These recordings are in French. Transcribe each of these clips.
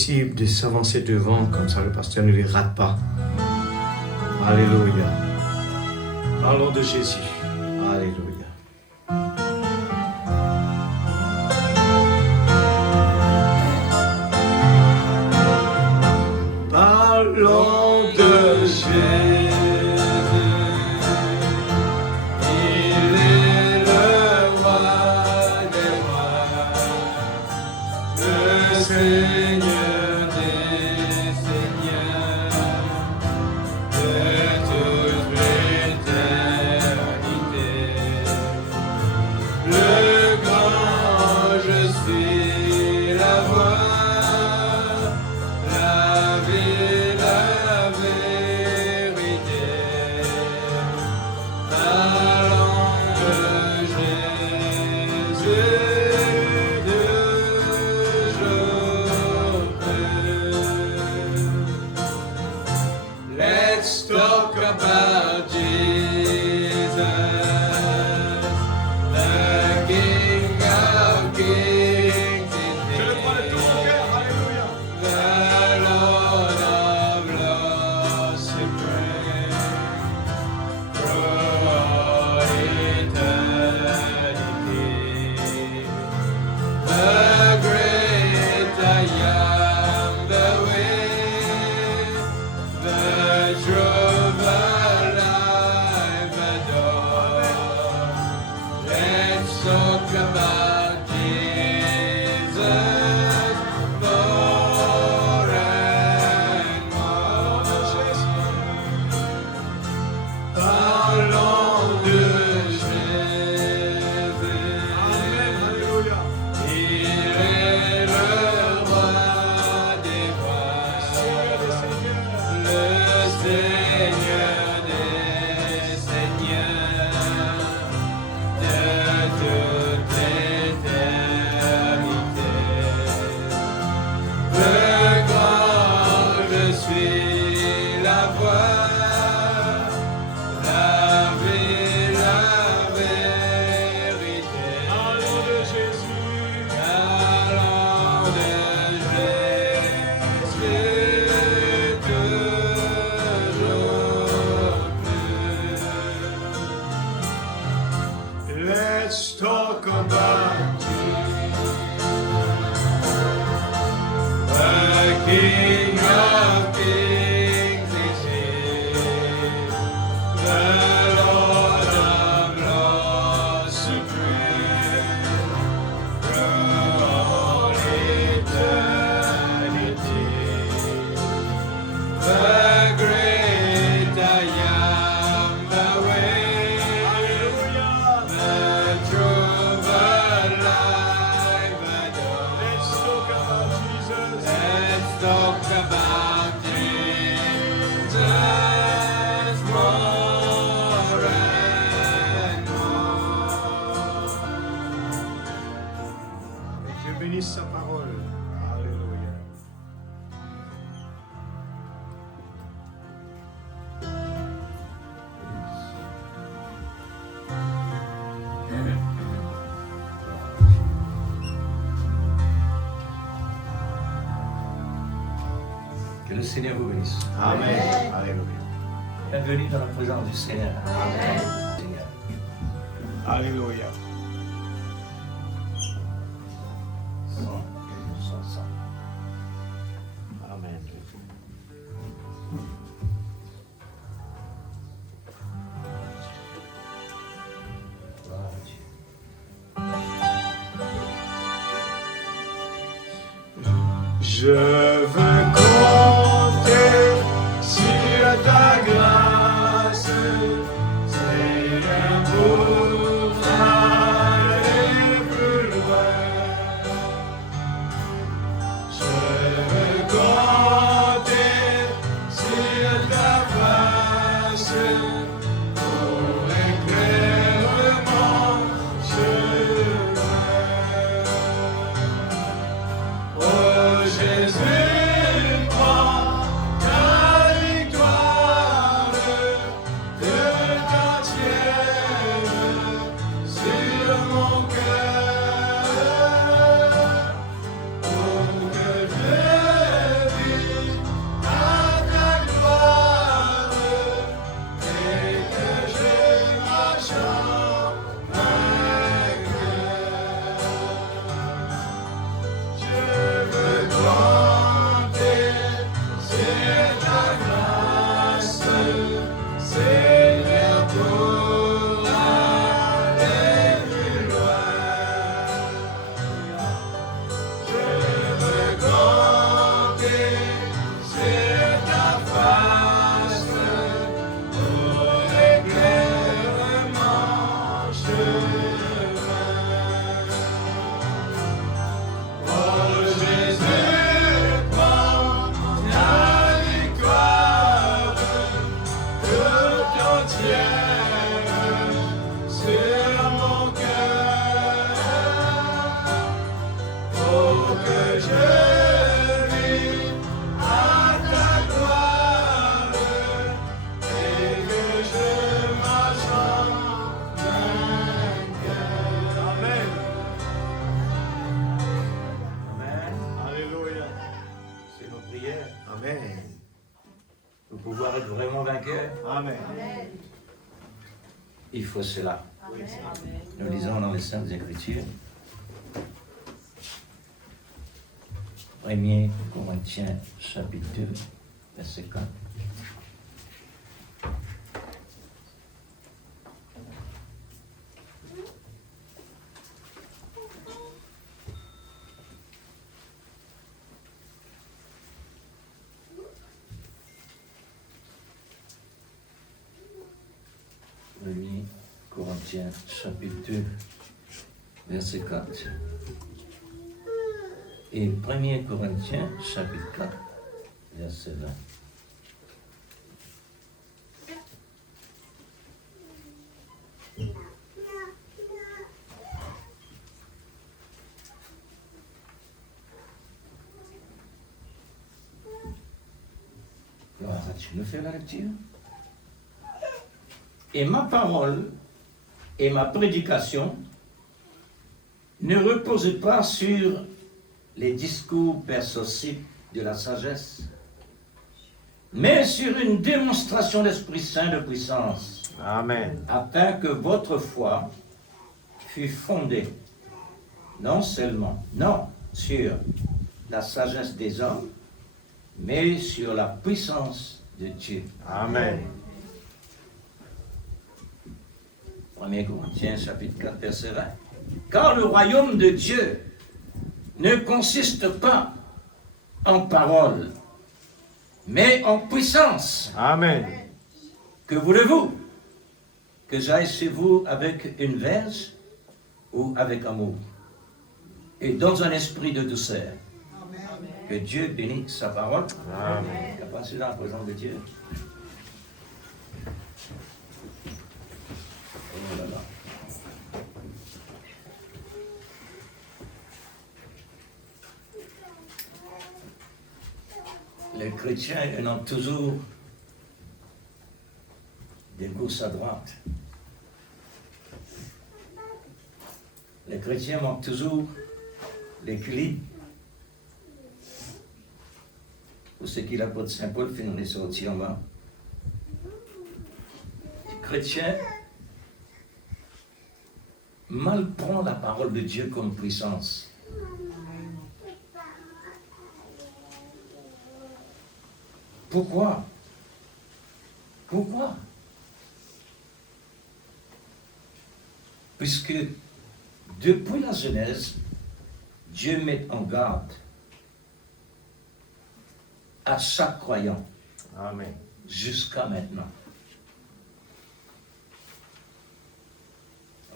Possible de s'avancer devant, comme ça le pasteur ne les rate pas. Alléluia. Parlons de Jésus. Alléluia. Parlons de Jésus. Il est le roi des rois, le Seigneur. Sa parole. Alléluia. Que le Seigneur vous bénisse. Amen. Alléluia. Bienvenue dans la présence du Seigneur. Amen. Alléluia. Amen. Je veux compter sur ta grâce, Seigneur, pour aller plus loin. Je veux compter sur ta face pour éclairer mon chemin. Oh Jésus, pouvoir être vraiment vainqueur, Amen. il faut cela. Nous lisons dans les Saintes Écritures, 1 Corinthiens chapitre 2, verset 4. Corinthiens chapitre 2, verset 4. Et 1 Corinthiens chapitre 4, verset 20. Alors, tu nous fais la lecture? Et ma parole et ma prédication ne reposent pas sur les discours persuasifs de la sagesse, mais sur une démonstration d'Esprit Saint de puissance, Amen. afin que votre foi fût fondée non seulement, non sur la sagesse des hommes, mais sur la puissance de Dieu. Amen. 1 Corinthiens chapitre 4, verset 20. Car le royaume de Dieu ne consiste pas en parole, mais en puissance. Amen. Que voulez-vous? Que j'aille chez vous avec une verge ou avec amour? Et dans un esprit de douceur. Que Dieu bénisse sa parole. Amen. Il n'y a pas cela en présence de Dieu. Oh là là. Les chrétiens ont toujours des courses à droite. Les chrétiens manquent toujours l'équilibre. Pour ce qui l'apôtre Saint Paul fait nous sortir en bas. Les chrétiens mal prend la parole de Dieu comme puissance. Pourquoi? Pourquoi? Puisque depuis la Genèse, Dieu met en garde à chaque croyant. Amen. Jusqu'à maintenant.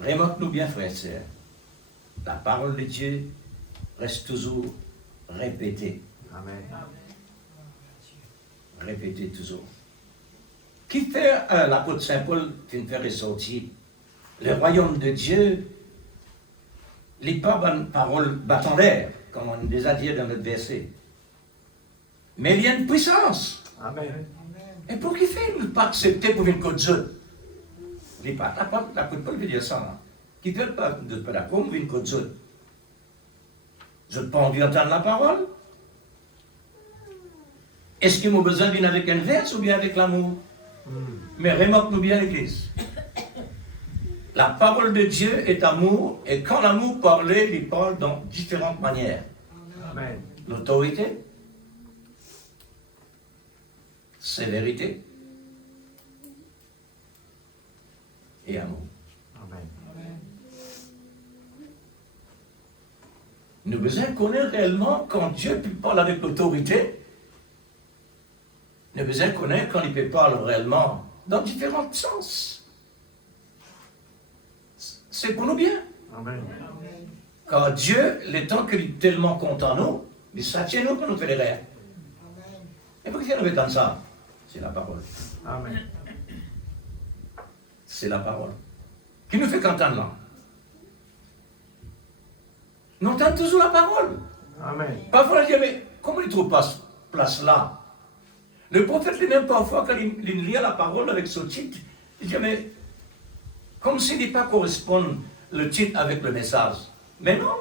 Remarque-nous bien, frères et sœurs, la parole de Dieu reste toujours répétée. Amen. Répétée toujours. Qui fait l'apôtre Saint Paul qui nous fait ressortir le royaume de Dieu, n'est pas une parole bâton d'air, comme on déjà dit dans notre verset. Mais il y a une puissance. Amen. Et pour qui fait ne pas accepter pour une côte jeune? L'apôtre Paul veut dire ça. Hein? Qui ne veut pas d'accord pour une côte jeune? Je n'ai pas envie d'entendre la parole. Est-ce qu'ils ont besoin d'une avec un verse ou bien avec l'amour? Mais remarque-nous bien l'Église. La parole de Dieu est amour, et quand l'amour parlait, il parle dans différentes manières. Amen. L'autorité, sévérité et amour. Amen. Nous besoin connaître réellement quand Dieu parle avec l'autorité. Nous besoin connaître quand il parle réellement dans différents sens. C'est pour nous bien. Amen. Car Dieu, le temps qu'il est tellement content nous, il s'attient nous pour nous faire des rêves. Et pourquoi il fait comme ça? C'est la parole. Amen. C'est la parole. Qui nous fait qu'entendre là? Nous entendons toujours la parole. Amen. Parfois, on dit, mais comment il trouve pas place là? Le prophète lui-même, parfois, quand il lit la parole avec ce titre, il dit, mais comme s'il n'est pas correspond le titre avec le message. Mais non.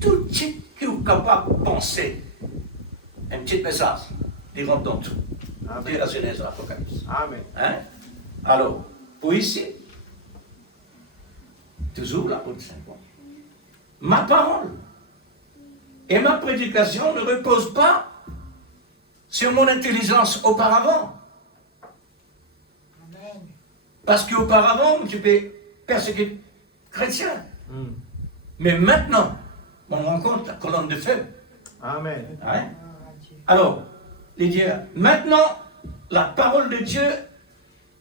Tout titre qui est capable de penser un petit message. Il rentre dans tout. Amen. Dès la Genèse, l'Apocalypse. Amen. Hein? Alors, pour ici, toujours l'apôtre Saint Paul. Ma parole et ma prédication ne reposent pas sur mon intelligence auparavant. Amen. Parce qu'auparavant, je peux persécuter chrétiens. Mm. Mais maintenant, on rencontre la colonne de feu. Amen. Hein? Gloire à Dieu. Alors, il dit, maintenant, la parole de Dieu,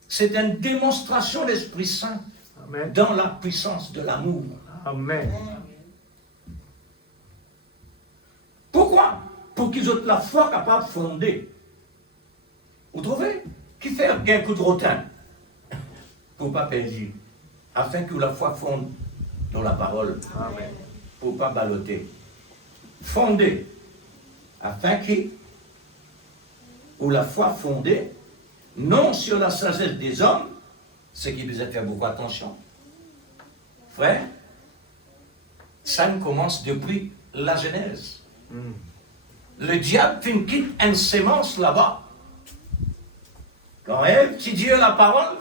c'est une démonstration de l'Esprit Saint Amen. dans la puissance de l'amour. Amen. Pourquoi? Pour qu'ils aient la foi capable de fonder. Vous trouvez? Qui fait un coup de rotin? Pour ne pas perdre. Afin que la foi fonde dans la parole. Amen. Pour ne pas balloter. Fonder. Afin que, ou la foi fondée, non sur la sagesse des hommes, ce qui vous a fait beaucoup attention. Frère, ça ne commence depuis la Genèse. Mm. Le diable fait une quitte une sémence là-bas. Quand Ève étudie la parole,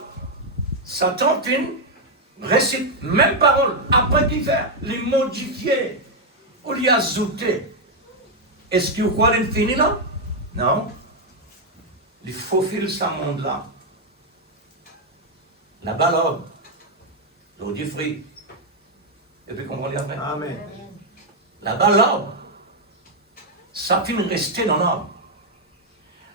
Satan récite même parole. Après qu'il fait, les modifier, ou les ajouter. Est-ce que vous croyez qu'il finit là? Non. Il faufile ce monde-là. La balogue, l'eau du fruit. Et puis comprenez après? Amen. La balogue, ça finit de rester dans l'homme.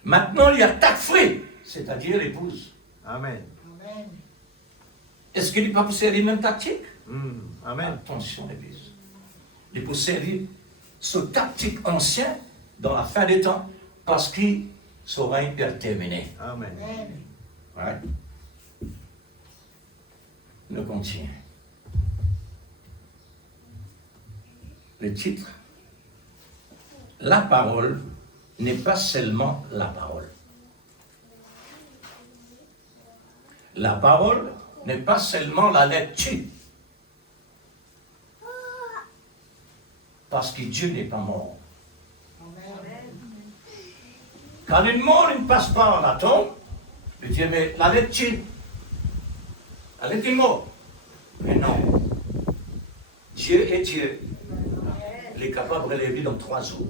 Maintenant, il y a tac fruit, c'est-à-dire l'épouse. Amen. Amen. Est-ce qu'il n'est pas pour servir les mêmes tactiques? Mm. Amen. Attention, l'église. Il est pour servir ce tactique ancien dans la fin des temps parce qu'il sera terminé. Amen. Amen. Ouais. Nous continuons. Le titre, la parole n'est pas seulement la parole. La parole n'est pas seulement la lecture. Parce que Dieu n'est pas mort. Quand une mort ne passe pas en la tombe, il dit, mais la lecture, elle est mort. Mais non. Dieu est Dieu. Il est capable de relever dans 3 jours.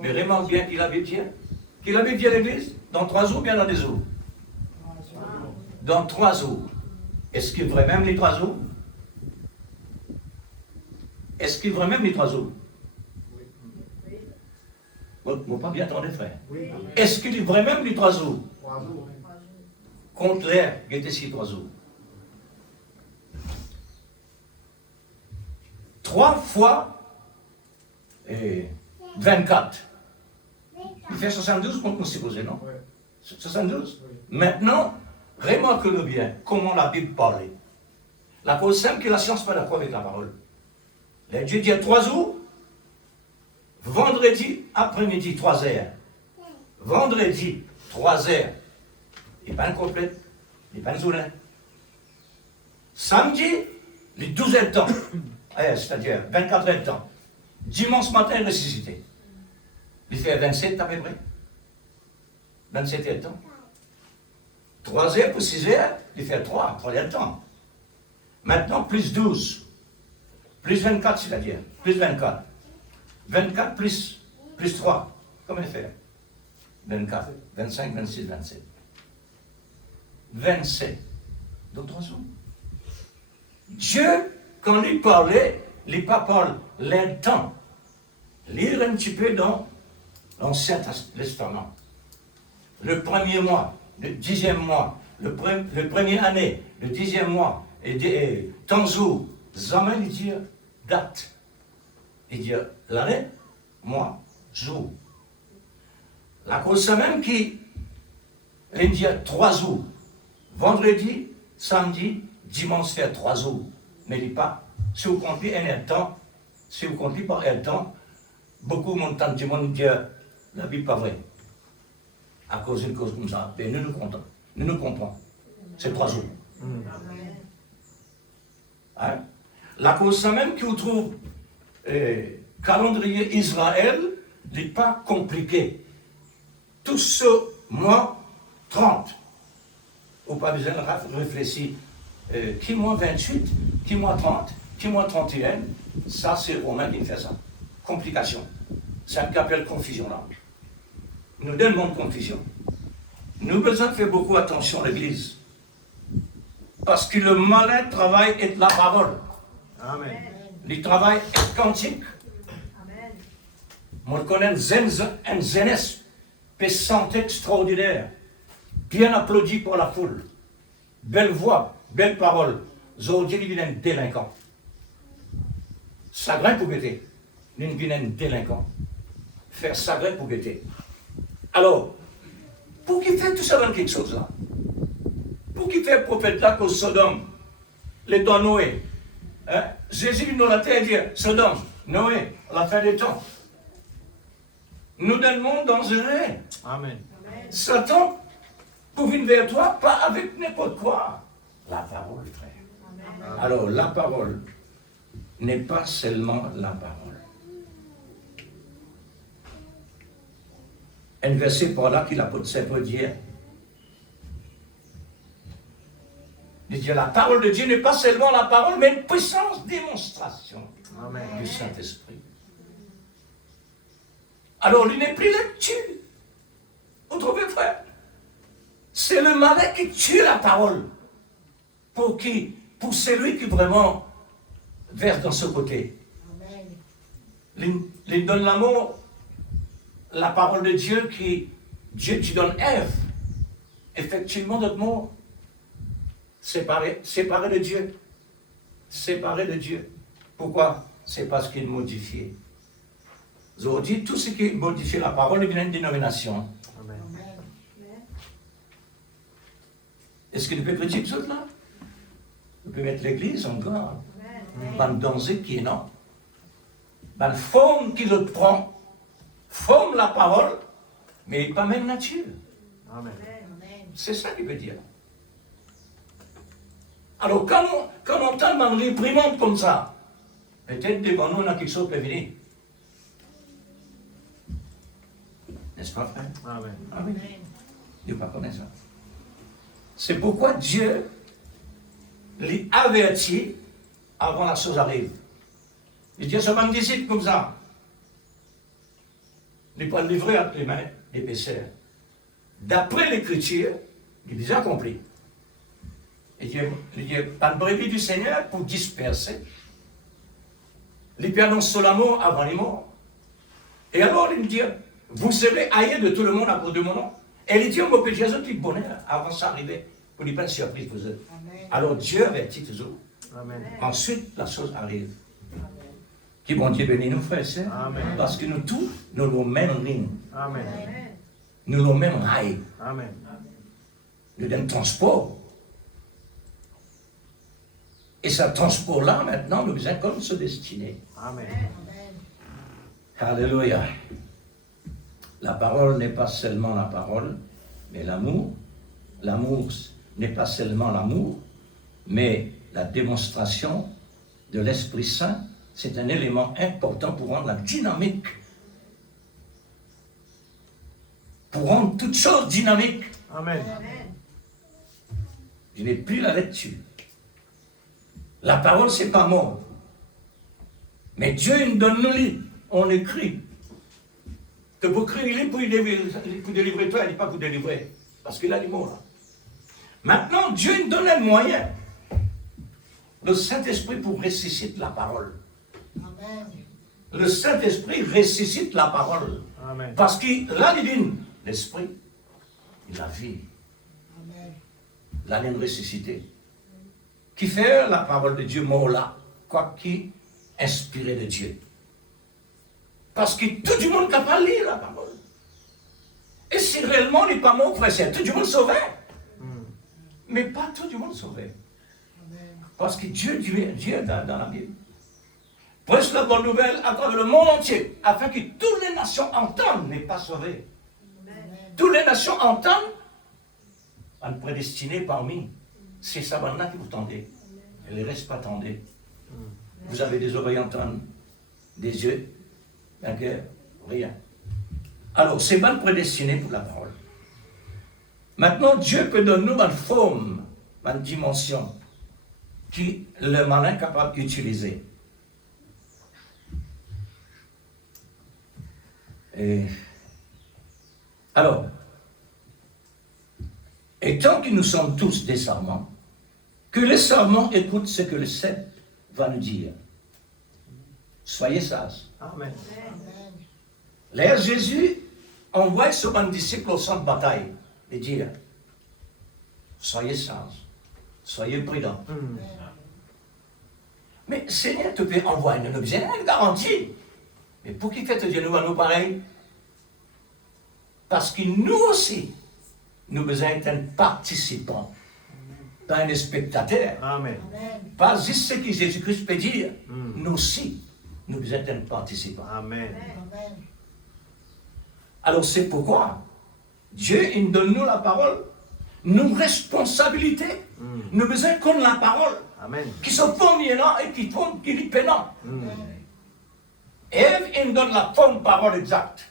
Mais remarque bien qu'il avait bien. Qu'il avait bien l'église dans 3 jours, bien dans 2 jours. Dans 3 jours. Est-ce qu'il vrai même les 3 jours? Est-ce qu'il vrai même les 3 jours? Vous pas bien attendre, frère. Oui. Est-ce qu'il est vrai même les 3 jours? 3 jours. Contre l'air, il était ici 3 jours. 3 fois 24. Il fait 72 comme on s'est posé, non? Ouais. 72. Oui. Maintenant, remarquez-le bien, comment la Bible parlait. La cause simple que la science n'est pas d'accord avec la parole. Là, Dieu dit 3 jours, vendredi, après-midi, 3 heures. Vendredi, 3 heures. Il n'est pas incomplet, il n'est pas une journée. Samedi, les 12 heures de temps. C'est-à-dire 24 heures de temps. Dimanche matin, ressuscité. Il fait 27 à peu près. 27 heures de temps. 3 heures pour 6 heures, il fait 3 heures de temps. Maintenant, plus 12. Plus 24, c'est-à-dire. Plus 24. 24 plus 3. Comment faire? 24, 25, 26, 27. 27. Donc 3 jours. Dieu, quand il parlait, il pas parlé longtemps. Lire un petit peu dans l'Ancien Testament. Le premier mois, le 10e mois, le premier année, le 10e mois, et tant jour, jamais il dit date. Il dit l'année, mois, jour. La cause c'est même qui, il dit 3 jours. Vendredi, samedi, dimanche fait 3 jours. Mais il dit pas, si vous comptez un temps, si vous comptez par un temps, beaucoup de du monde disent la Bible pas vraie. À cause d'une cause comme ça. Mais nous nous comptons. C'est 3 jours. Hein? La cause c'est même que vous trouvez calendrier Israël, n'est pas compliqué. Tout ce mois 30, ou pas besoin de réfléchir. Qui mois 28, qui mois 30, qui mois 31, ça c'est Romain qui fait ça. Complication. Ça qu'on appelle confusion là. Nous donnons de confusion. Nous avons besoin de faire beaucoup attention à l'Église. Parce que le malin travail est la parole. Amen. Le travail est quantique. Moi, je connais un zénès, puissant extraordinaire, bien applaudi par la foule. Belle voix, belle parole. Aujourd'hui, il vient un délinquant. Sagrin pour guetter. Il vient un délinquant. Faire sagrin pour guetter. Alors, pour qu'il fait tout ça dans quelque chose là, pour qu'il fait prophète là qu'au Sodome, les temps Noé, hein? Jésus nous l'a dit, Sodome, Noé, la fin des temps. Nous dans le monde dangereux. Amen. Satan, pour venir vers toi, pas avec n'importe quoi. La parole, frère. Amen. Alors, la parole n'est pas seulement la parole. Un verset par là qu'il l'apôtre Saint Paul dit. Il dit, la parole de Dieu n'est pas seulement la parole, mais une puissance démonstration Amen. du Saint-Esprit. Alors, il n'est plus là-dessus. Vous trouvez, frère? C'est le malin qui tue la parole. Pour qui? Pour celui qui vraiment verse dans ce côté. Il donne l'amour, la parole de Dieu qui, Dieu tu donnes Ève. Effectivement, notre mot, séparé de Dieu. Séparé de Dieu. Pourquoi? C'est parce qu'il est modifié. Aujourd'hui, tout ce qui modifie la parole vient d'une dénomination. Amen. Est-ce qu'il peut critiquer ce là? Il peut mettre l'église en garde. Ban danger qui est non. Ban forme qui le prend, forme la parole, mais pas même nature. Amen. C'est ça qu'il veut dire. Alors, quand on entend dans l'imprimante comme ça, peut-être devant nous, on a quelque chose qui peut venir. N'est-ce pas, frère? Amen. Ah oui. Dieu ne pas connaître ça. C'est pourquoi Dieu l'avertit avant la chose arrive. Il dit à ce même disciple comme ça. Il n'est pas livré entre les mains des pécheurs. D'après l'écriture, il est déjà accompli. Il dit, pas de brebis du Seigneur pour disperser. Il peut annoncer l'amour avant les morts. Et alors il dit, vous serez haïs de tout le monde à cause de mon nom. Et il dit, on peut Jésus qui bonheur avant ça arriver, pour lui pas une surprise pour eux. Alors Dieu avertit toujours. Amen. Ensuite, la chose arrive. Qui bon Dieu bénit nous, frères et sœurs. Amen. Parce que nous tous, nous avons même ligne. Amen. Nous avons même rail. Amen. Nous avons un transport. Et ce transport-là, maintenant, nous besoin comme se destiner. Amen. Alléluia. La parole n'est pas seulement la parole, mais l'amour. L'amour n'est pas seulement l'amour, mais la démonstration de l'Esprit Saint. C'est un élément important pour rendre la dynamique. Pour rendre toute chose dynamique. Amen. Je n'ai plus la lecture. La parole, c'est pas mort. Mais Dieu nous donne nos livres. On écrit. Que pour écrire les livres, pour délivrer toi, il n'est pas pour délivrer. Parce qu'il a les mots là. Maintenant, Dieu nous donne un moyen. Le Saint-Esprit pour ressusciter la parole. Le Saint-Esprit ressuscite la parole. Amen. Parce qu'il a divine, l'Esprit, il a vie. La même ressuscité. Qui fait la parole de Dieu mot là, quoi qui inspiré de Dieu. Parce que tout le monde ne peut pas lire la parole. Et si réellement il n'est pas mort, frère, c'est tout le monde sauvé. Mais pas tout le monde sauvé. Parce que Dieu est dans la Bible. Prêche la bonne nouvelle à travers le monde entier, afin que toutes les nations entendent, n'est pas sauvé. Toutes les nations entendent, on est prédestiné parmi. C'est ça maintenant que vous tendez. Et les restes pas tendez. Vous avez des oreilles entendre, des yeux, un cœur, rien. Alors, c'est mal prédestiné pour la parole. Maintenant, Dieu peut donner une forme, une dimension, qui le malin est capable d'utiliser. Et alors, étant que nous sommes tous des serments, que les serments écoutent ce que le cep va nous dire. Soyez sages. Amen. Là, Jésus envoie son disciple au centre de bataille et dire, soyez sages, soyez prudents. Mais Seigneur, tu peux envoyer une besoin une garantie. Mais pour qui fait Dieu nous à nous pareil? Parce que nous aussi, nous besoin d'être participants, pas un spectateur. Amen. Pas juste ce que Jésus-Christ peut dire, nous aussi, nous besoin d'être participants. Amen. Alors c'est pourquoi Dieu il donne nous la parole, nos responsabilités, nous besoin qu'on la parole, Amen. qui sont formulants et qui font qui est pénant. Ève, il donne la forme parole exacte.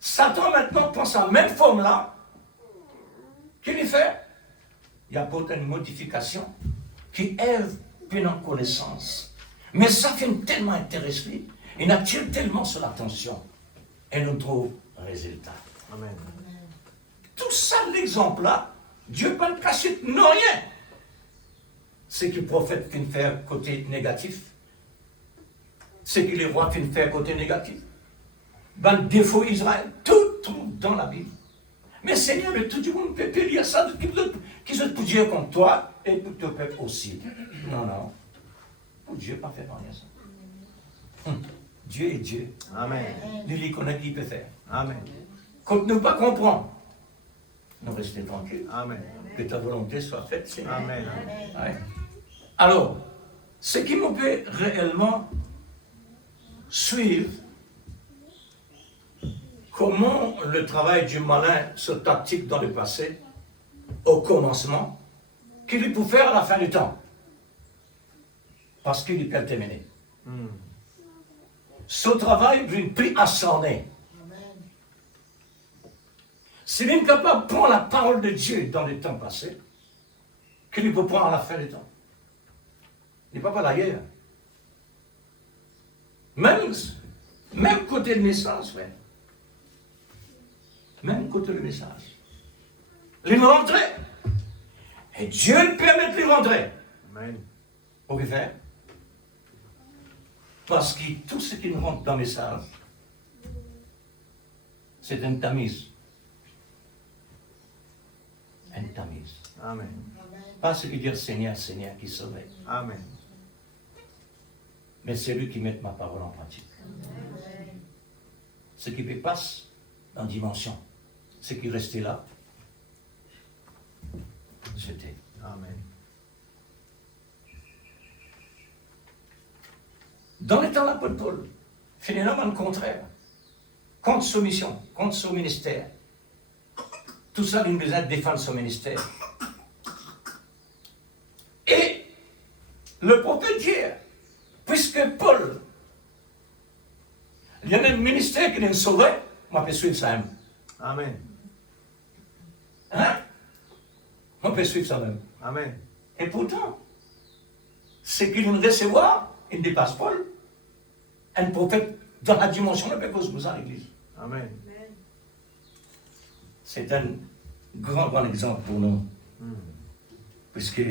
Satan maintenant prend sa même forme-là, qu'il y fait, il apporte une modification qui Ève peut en connaissance. Mais ça fait tellement intéressant, il attire tellement son attention. Et nous trouve résultat. Amen. Tout ça, l'exemple-là, Dieu pas de cacher non rien. Ce que le prophète finit faire côté négatif, ce que les rois finissent faire côté négatif. Ben, défaut Israël, tout trouve dans la Bible. Mais Seigneur, mais tout le monde peut lire ça, qui se peut dire comme toi, et pour ton peuple aussi. Non, non. Pour Dieu, pas faire rien ça. Dieu est Dieu. Amen. Lui, connaît qui peut faire. Amen. Quand nous ne pas comprendre, nous restons tranquilles. Amen. Que ta volonté soit faite, Seigneur. Amen. Ouais. Alors, ce qui nous peut réellement suivre, comment le travail du malin se tactique dans le passé, au commencement, qu'il peut faire à la fin du temps. Parce qu'il peut terminer. Ce travail vient plus ascendé. S'il est capable de prendre la parole de Dieu dans le temps passé, qu'il peut prendre à la fin du temps. Il n'est pas d'ailleurs. Même côté de message, frère. Même côté de message. Il rentrer. Et Dieu le permet de les rentrer. Amen. Pour que faire? Parce que tout ce qui nous rentre dans le message, c'est une tamise. Une tamise. Amen. Pas ce qui dit Seigneur, Seigneur qui sauve. Amen. Mais c'est lui qui met ma parole en pratique. Ce qui passe dans la dimension, ce qui restait là, c'était. Amen. Dans le temps de l'apôtre Paul, finalement le contraire. Contre son mission, contre son ministère. Tout ça, il besoin de défendre son ministère. Et le prophète dit, puisque Paul, il y a un ministère qui est sauvé, on peut suivre ça même. Amen. Hein? On peut suivre ça même. Amen. Et pourtant, ce qu'il nous recevoir, il ne dépasse pas. Un prophète dans la dimension de Pécos à l'église. Amen. C'est un grand exemple pour nous. Puisque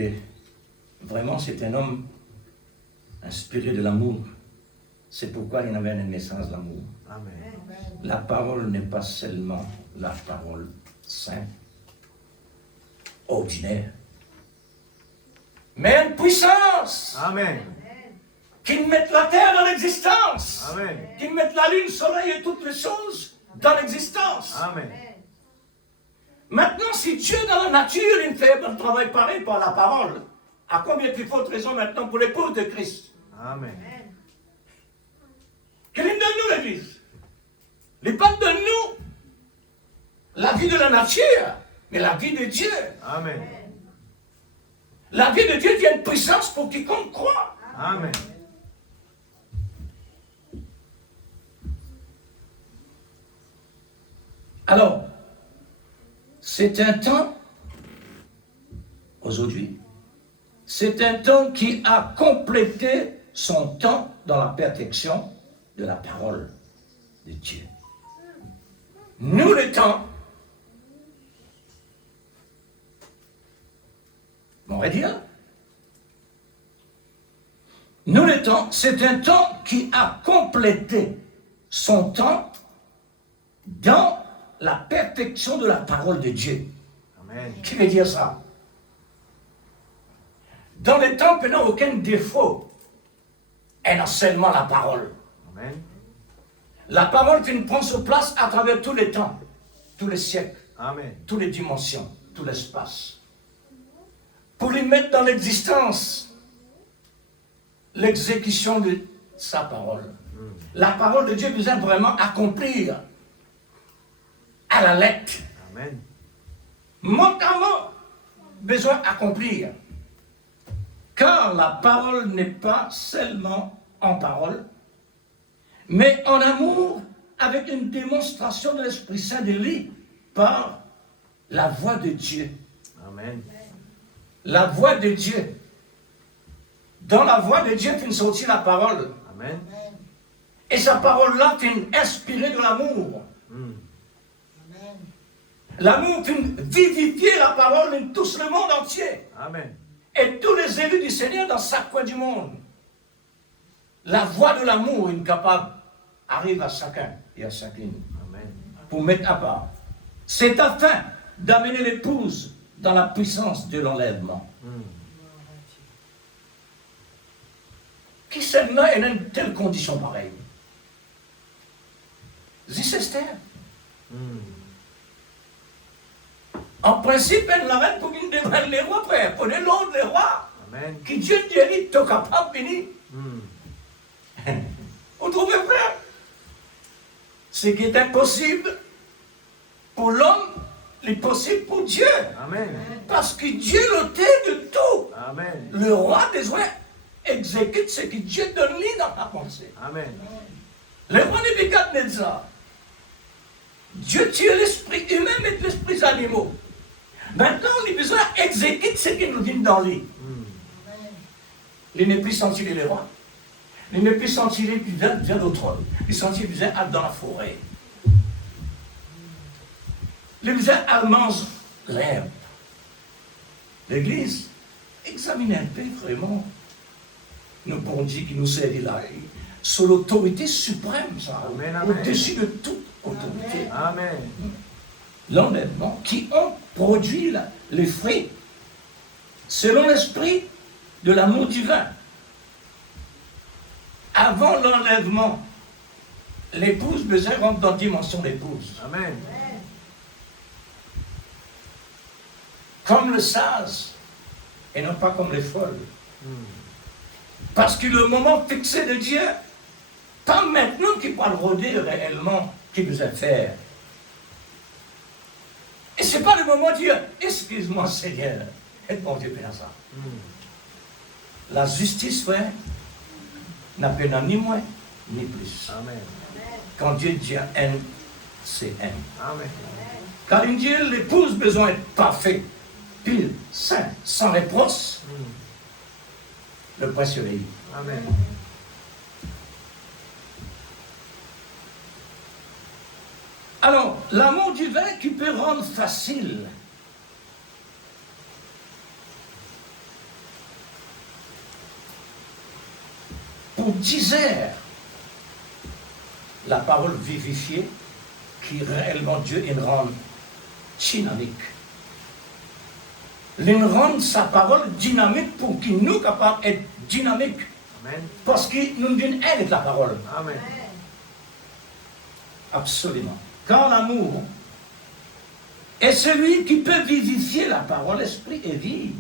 vraiment c'est un homme inspiré de l'amour. C'est pourquoi il avait un message d'amour. Amen. La parole n'est pas seulement la parole simple, ordinaire, mais une puissance Amen. qui met la terre dans l'existence, Amen. qui met la lune, le soleil et toutes les choses dans l'existence. Amen. Maintenant, si Dieu dans la nature, il fait un travail pareil par la parole, à combien plus forte raison maintenant pour l'épouse de Christ? Amen. Qu'il donne nous l'Église. Il pas donne nous la vie de la nature, mais la vie de Dieu. Amen. La vie de Dieu devient une puissance pour quiconque croit. Alors, c'est un temps, aujourd'hui, c'est un temps qui a complété son temps dans la perfection de la parole de Dieu. Nous, le temps, on va dire, nous, le temps, c'est un temps qui a complété son temps dans la perfection de la parole de Dieu. Amen. Qui veut dire ça? Dans le temps, il n'y a aucun défaut. Elle a seulement la parole. Amen. La parole qui prend sa place à travers tous les temps, tous les siècles, Amen. toutes les dimensions, tout l'espace. Pour lui mettre dans l'existence l'exécution de sa parole. La parole de Dieu besoin vraiment accomplir à la lettre. Amen. Mot à mot, besoin accomplir. Car la parole n'est pas seulement en parole, mais en amour, avec une démonstration de l'Esprit Saint de lui par la voix de Dieu. Amen. La voix de Dieu. Dans la voix de Dieu, tu sortit la parole. Amen. Et sa parole-là, tu inspirée de l'amour. L'amour, tu vivifier la parole, il touche le monde entier. Amen. Et tous les élus du Seigneur dans chaque coin du monde. La voix de l'amour incapable arrive à chacun et à chacune Amen. pour mettre à part. C'est afin d'amener l'épouse dans la puissance de l'enlèvement. Qui seulement est dans une telle condition pareille? C'est Esther. En principe, elle la reine pour qu'il devant les rois, frère. Prenez l'ordre des rois. Amen. Qui Dieu dit, tu es capable de venir. Vous trouvez, frère? Ce qui est impossible pour l'homme, est possible pour Dieu. Amen. Parce que Dieu est l'auteur de tout. Amen. Le roi des rois exécute ce que Dieu donne lui dans la pensée. Amen. Le roi Nebuchadnezzar, Dieu tue l'esprit humain et l'esprit animaux. Maintenant, on a besoin d'exécuter ce qui nous dit dans lui. Il n'est plus senti les rois. Il n'est plus senti les vient au trône. Il senti les dans la forêt. Les besoins mangent l'herbe. L'Église, examinez un peu vraiment nos bon Dieu qui nous sert là. Sur l'autorité suprême, ça. Amen, amen. Au-dessus de toute autorité. Amen. L'enlèvement, qui ont produit les fruits selon l'esprit de l'amour divin. Avant l'enlèvement, l'épouse besoin rentre dans la dimension d'épouse. Amen. Comme le sage, et non pas comme les folles. Parce que le moment fixé de Dieu, pas maintenant qu'il va le rôder réellement, qu'il vous a faire. Et ce n'est pas le moment de dire, excuse-moi Seigneur, et bon Dieu fait ça. La justice, frère, n'a pas ni moins ni plus. Amen. Quand Dieu dit haine, c'est haine. Amen. Car il dit, l'épouse besoin d'être parfait, pur, saint, sans reproche. Le point sur les i. Amen. Alors, l'amour divin qui peut rendre facile pour 10 heures la parole vivifiée qui réellement Dieu il rend dynamique. Il rend sa parole dynamique pour qu'il nous capable d'être dynamique. Amen. Parce qu'il nous donne elle est la parole. Amen. Absolument. Car l'amour est celui qui peut vivifier la parole, l'esprit et vie.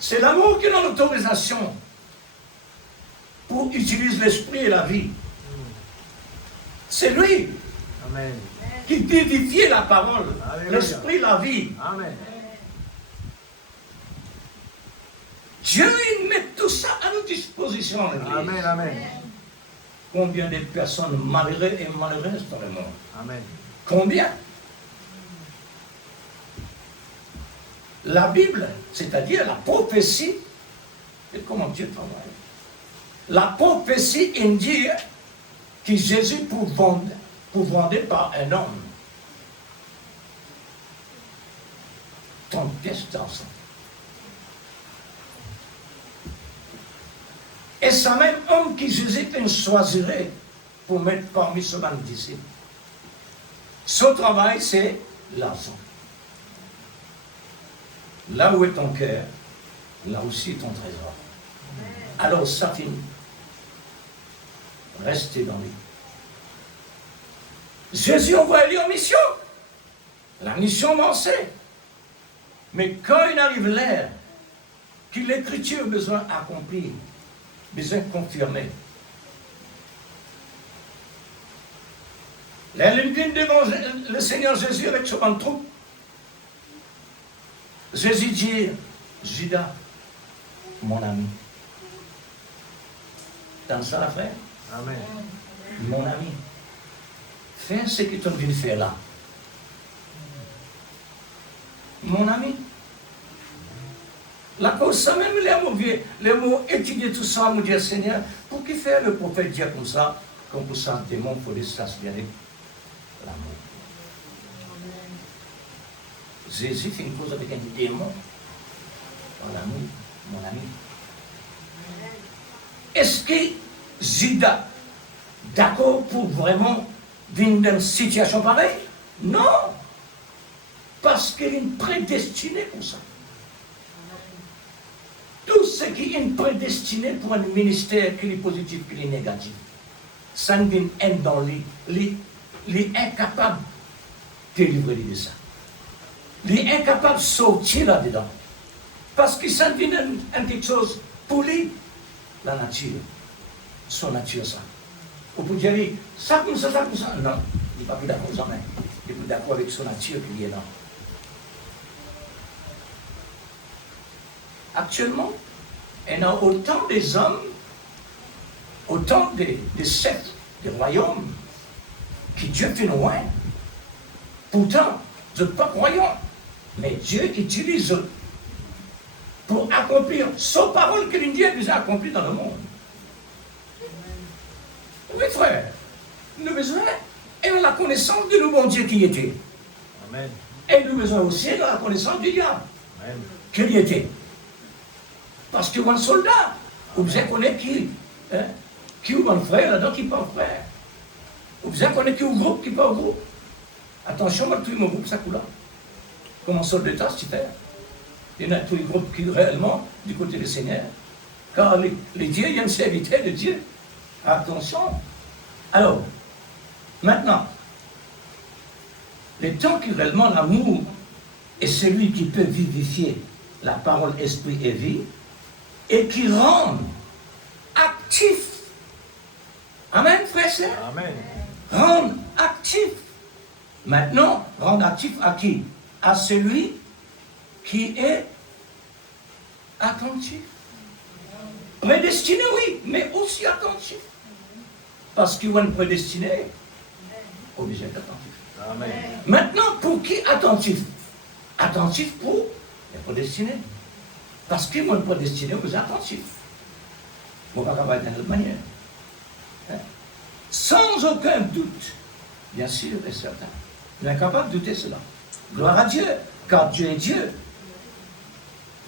C'est l'amour qui donne l'autorisation pour utiliser l'esprit et la vie. C'est lui Amen. qui vivifie la parole, Alléluia. l'esprit, la vie. Amen. Dieu, il met tout ça à notre disposition. l'Église. Amen. Amen. combien de personnes malheureuses et malheureuses dans le monde? Amen. Combien? La Bible, c'est-à-dire la prophétie, et comment Dieu travaille. La prophétie indique que Jésus pour vendre par un homme. Ton destin. Et c'est même homme que Jésus choisirait pour mettre parmi ses disciples. Son travail, c'est l'argent. Là où est ton cœur, là aussi est ton trésor. Alors, ça finit. Restez dans lui. Jésus envoie lui en mission. La mission avancée. Mais quand il arrive l'heure que l'écriture a besoin d'accomplir, besoin de confirmer, là, il vient devant le Seigneur Jésus avec son troupe. Jésus dit, Judas, mon ami. Dans ça la frère? Amen. Mon ami. Fais ce que tu viens de faire là. Mon ami. La cause, ça même, les mots étudier tout ça, me dire, Seigneur, pour qui faire le prophète dire comme ça, comme pour ça, démon, pour les s'assurer l'amour. Jésus fait une cause avec un démon. Mon ami, mon ami. Est-ce que Judas, d'accord pour vraiment venir dans une situation pareille? Non! Parce qu'il est prédestiné pour ça. Tout ce qui est prédestiné pour un ministère qui est positif, qui est négatif, ça ne vient être dans lui. Il est incapable de délivrer de ça. Il est incapable de sortir là-dedans. Parce que ça devient quelque chose pour lui, la nature. Son nature, ça. On peut dire, ça comme ça, ça comme ça. Non, il n'est pas plus d'accord jamais. Il est plus d'accord avec son nature qu'il est là. Actuellement, il y a autant des hommes, autant des sectes, des royaumes, que Dieu fait loin. Pourtant, vous n'êtes pas croyants, mais Dieu utilise eux pour accomplir son parole que Dieu a déjà accomplie dans le monde. Oui, frère, nous avons besoin de la connaissance de le bon Dieu qui était. Amen. Et nous avons besoin aussi de la connaissance du diable Amen. qui était. Parce que un soldat, vous connaissez qui est un frère, là-dedans qui n'est pas un frère. Vous connaissez qui est un groupe, qui n'est pas un groupe. Attention, moi, tout mon groupe, ça coule là. Comme un soldat, c'est faire. Il y en a tous les groupes qui réellement du côté du Seigneur. Car les dieux, il y a une serviteur de Dieu. Attention. Alors, maintenant, le temps que réellement l'amour est celui qui peut vivifier la parole, esprit et vie, et qui rend actif. Amen, frère, sœur. Amen. Rendre actif. Maintenant, rendre actif à qui? À celui qui est attentif. Prédestiné, oui, mais aussi attentif. Parce qu'il y a un prédestiné, obligé d'être attentif. Amen. Maintenant, pour qui attentif? Attentif pour les prédestinés. Parce que mon prédestiné, vous êtes attentif. On va travailler d'une autre manière. Hein? Sans aucun doute, bien sûr et certain. On est incapable de douter cela. Gloire à Dieu, car Dieu est Dieu.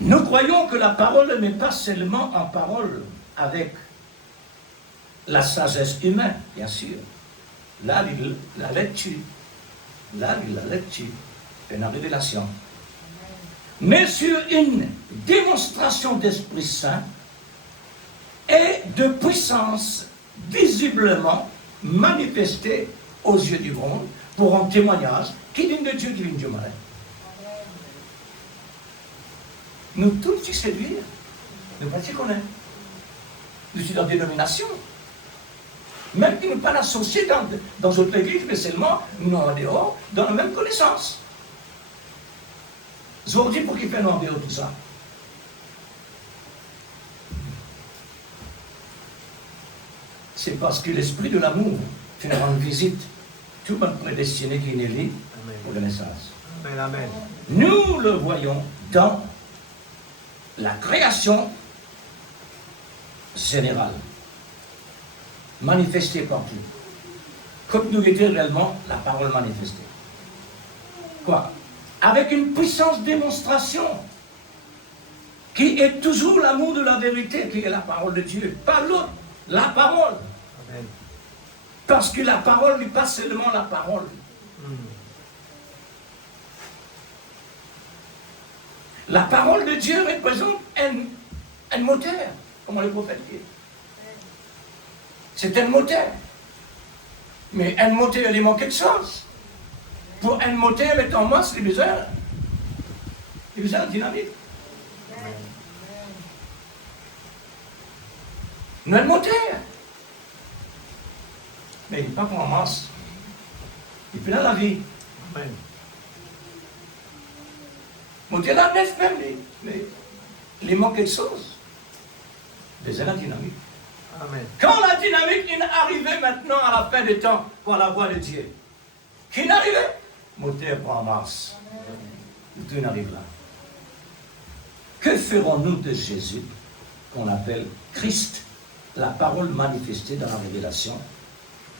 Nous croyons que la parole n'est pas seulement en parole avec la sagesse humaine, bien sûr. Là, la lecture. Là, la lecture et la révélation. Mais sur une démonstration d'Esprit Saint et de puissance visiblement manifestée aux yeux du monde pour un témoignage qui vient de Dieu, qui vient de Dieu malin. Nous tous qui séduire, nous pas qui connaître. Nous sommes dans des dénominations. Même qui ne sont pas associés dans notre église, mais seulement nous en dehors, dans la même connaissance. Je vous dis pour qui fait en dehors tout ça. c'est parce que l'esprit de l'amour fait rendre visite tout le monde prédestiné qui est né pour le message. Amen. Amen. Nous le voyons dans la création générale, manifestée partout. Comme nous était réellement la parole manifestée. Quoi? Avec une puissance démonstration qui est toujours l'amour de la vérité, qui est la parole de Dieu, pas l'autre, la parole. Amen. Parce que la parole n'est pas seulement la parole. La parole de Dieu représente un moteur, comme les prophètes disent. C'est un moteur. Mais un moteur, il manque quelque chose. Pour un moteur mettre en masse, il a besoin de dynamite. Nous avons un moteur. Mais il n'est pas pour en masse. Il fait dans la vie. Amen. Moteur la neuf même, mais il manque quelque chose. Besoin de dynamite. Amen. Quand la dynamique est arrivée maintenant à la fin des temps par la voix de Dieu, qui est arrivé? Moteur prend en marche. Tout arrive là. Que ferons-nous de Jésus, qu'on appelle Christ, la parole manifestée dans la révélation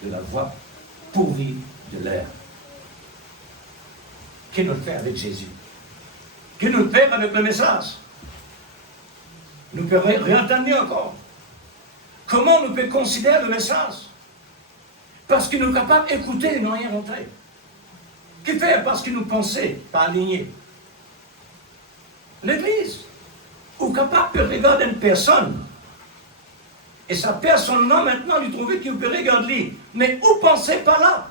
de la voix pourvue de l'air? Qu'est-ce que nous fait avec Jésus? Qu'est-ce que nous fait avec le message? Nous pouvons réentendre encore. Comment nous pouvons considérer le message? Parce que nous sommes capables d'écouter et ne rien rentrer. Qui fait? Parce que nous pensons, pas alignés. L'Église, ou capable de regarder une personne, et sa personne-là, maintenant, lui trouver qu'il peut regarder. Mais où pensez pas là?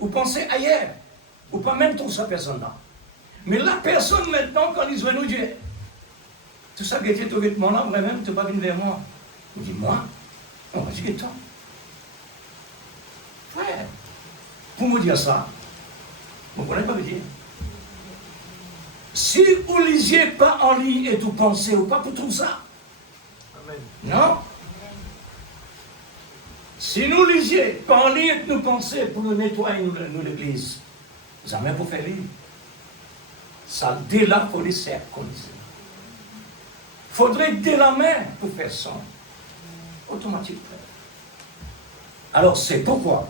Ou pensez ailleurs? Ou pas même trouver sa personne-là? Mais la personne, maintenant, quand il nous dit, tout ça qui était tout vêtement là, vraiment, tu vas venir vers moi. Il dit, moi? On va dire, toi. Frère, pour me dire ça, vous ne comprenez pas me dire. Si vous ne lisiez pas en ligne et tout pensez, ou pas pour tout ça. Amen. Non? Si nous lisiez pas en ligne et nous penser pour nous nettoyer nous l'église, jamais pour faire lire. Ça, dès là, il faut les faire comme ça. Il faudrait dès la main pour faire ça. Automatique. Alors, c'est pourquoi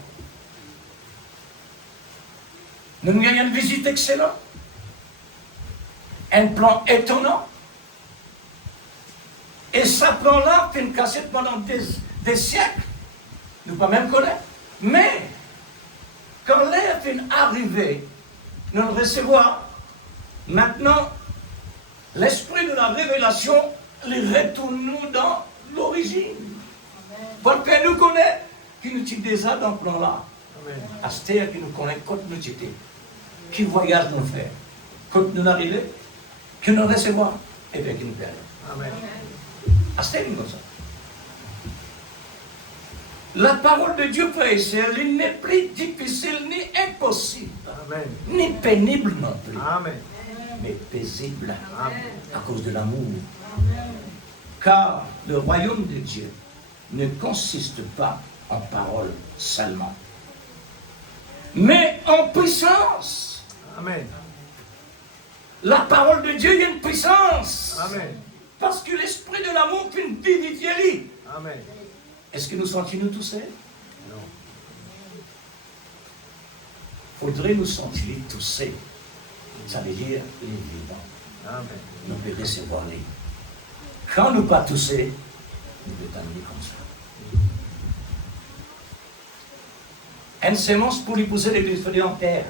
nous avons une visite excellente, un plan étonnant, et ce plan-là fait une cassette pendant des siècles, nous ne pouvons pas même connaître, mais quand l'air est arrivé, nous le recevons, maintenant, l'esprit de la révélation les retourne nous dans l'origine. Votre Père nous connaît, qui nous tire déjà dans ce plan-là. Astère qui nous connaît quand nous étions. Qui voyage nous faire. Quand nous arrivons, qui nous recevons, et bien qui nous perd. Amen. Astère nous comme ça. La parole de Dieu, frère et sœurs, il n'est plus difficile ni impossible, Amen. ni pénible non plus, Amen. mais paisible Amen. à cause de l'amour. Car le royaume de Dieu ne consiste pas en paroles seulement, mais en puissance. Amen. La parole de Dieu, il y a une puissance. Amen. Parce que l'esprit de l'amour fait une vivifier. Amen. Est-ce que nous sentons-nous tous seuls? Non. Faudrait nous sentir tous seuls. Ça veut dire les vivants. Amen. Nous pouvons recevoir les. Quand nous pas tous seuls, nous pouvons t'amener comme ça. Une sémence pour lui pousser l'église, il faut dire en terre.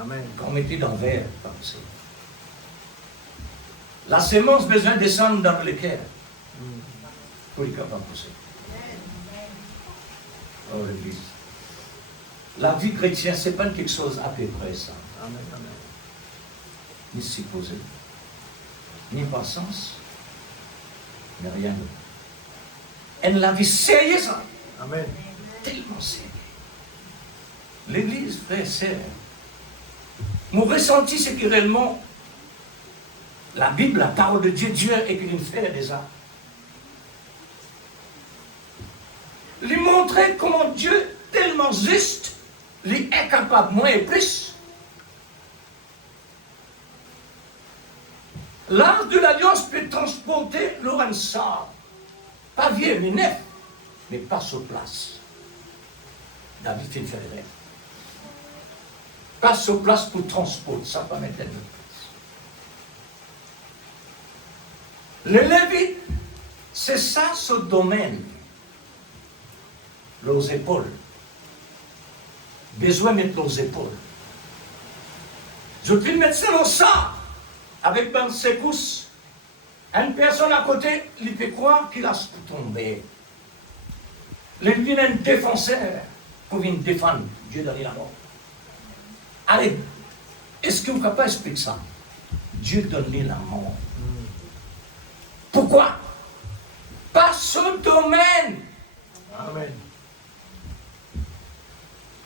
Amen. Quand on mettait dans le verre, pas pousser. La sémence besoin de descendre dans le cœur pour lui capable de pousser. Oh l'église. La vie chrétienne, ce n'est pas quelque chose à peu près ça. Amen. Amen. Ni supposé, ni par sens, mais rien d'autre. Elle la vie sérieuse, Amen. tellement sérieuse. L'église, frère, sœur, mon ressenti, c'est que réellement, la Bible, la parole de Dieu, Dieu est une frère déjà. lui montrer comment Dieu, tellement juste, lui est capable, moins et plus. L'arche de l'alliance peut transporter Lorenza, pas vieux ni neuf, mais pas sur place. David fait une rêve. Pas sur place pour transporter, ça va mettre la place. Le Lévite, c'est ça ce domaine. Leurs épaules. Besoin de mettre leurs épaules. Je peux mettre ça dans ça, avec dans ses pouces. Une personne à côté, il peut croire qu'il a tombé. Il devient un défenseur pour venir défendre Dieu dans la mort. Allez, est-ce que vous ne pouvez pas expliquer ça? Dieu donne la mort. Pourquoi? Pas ce domaine. Amen.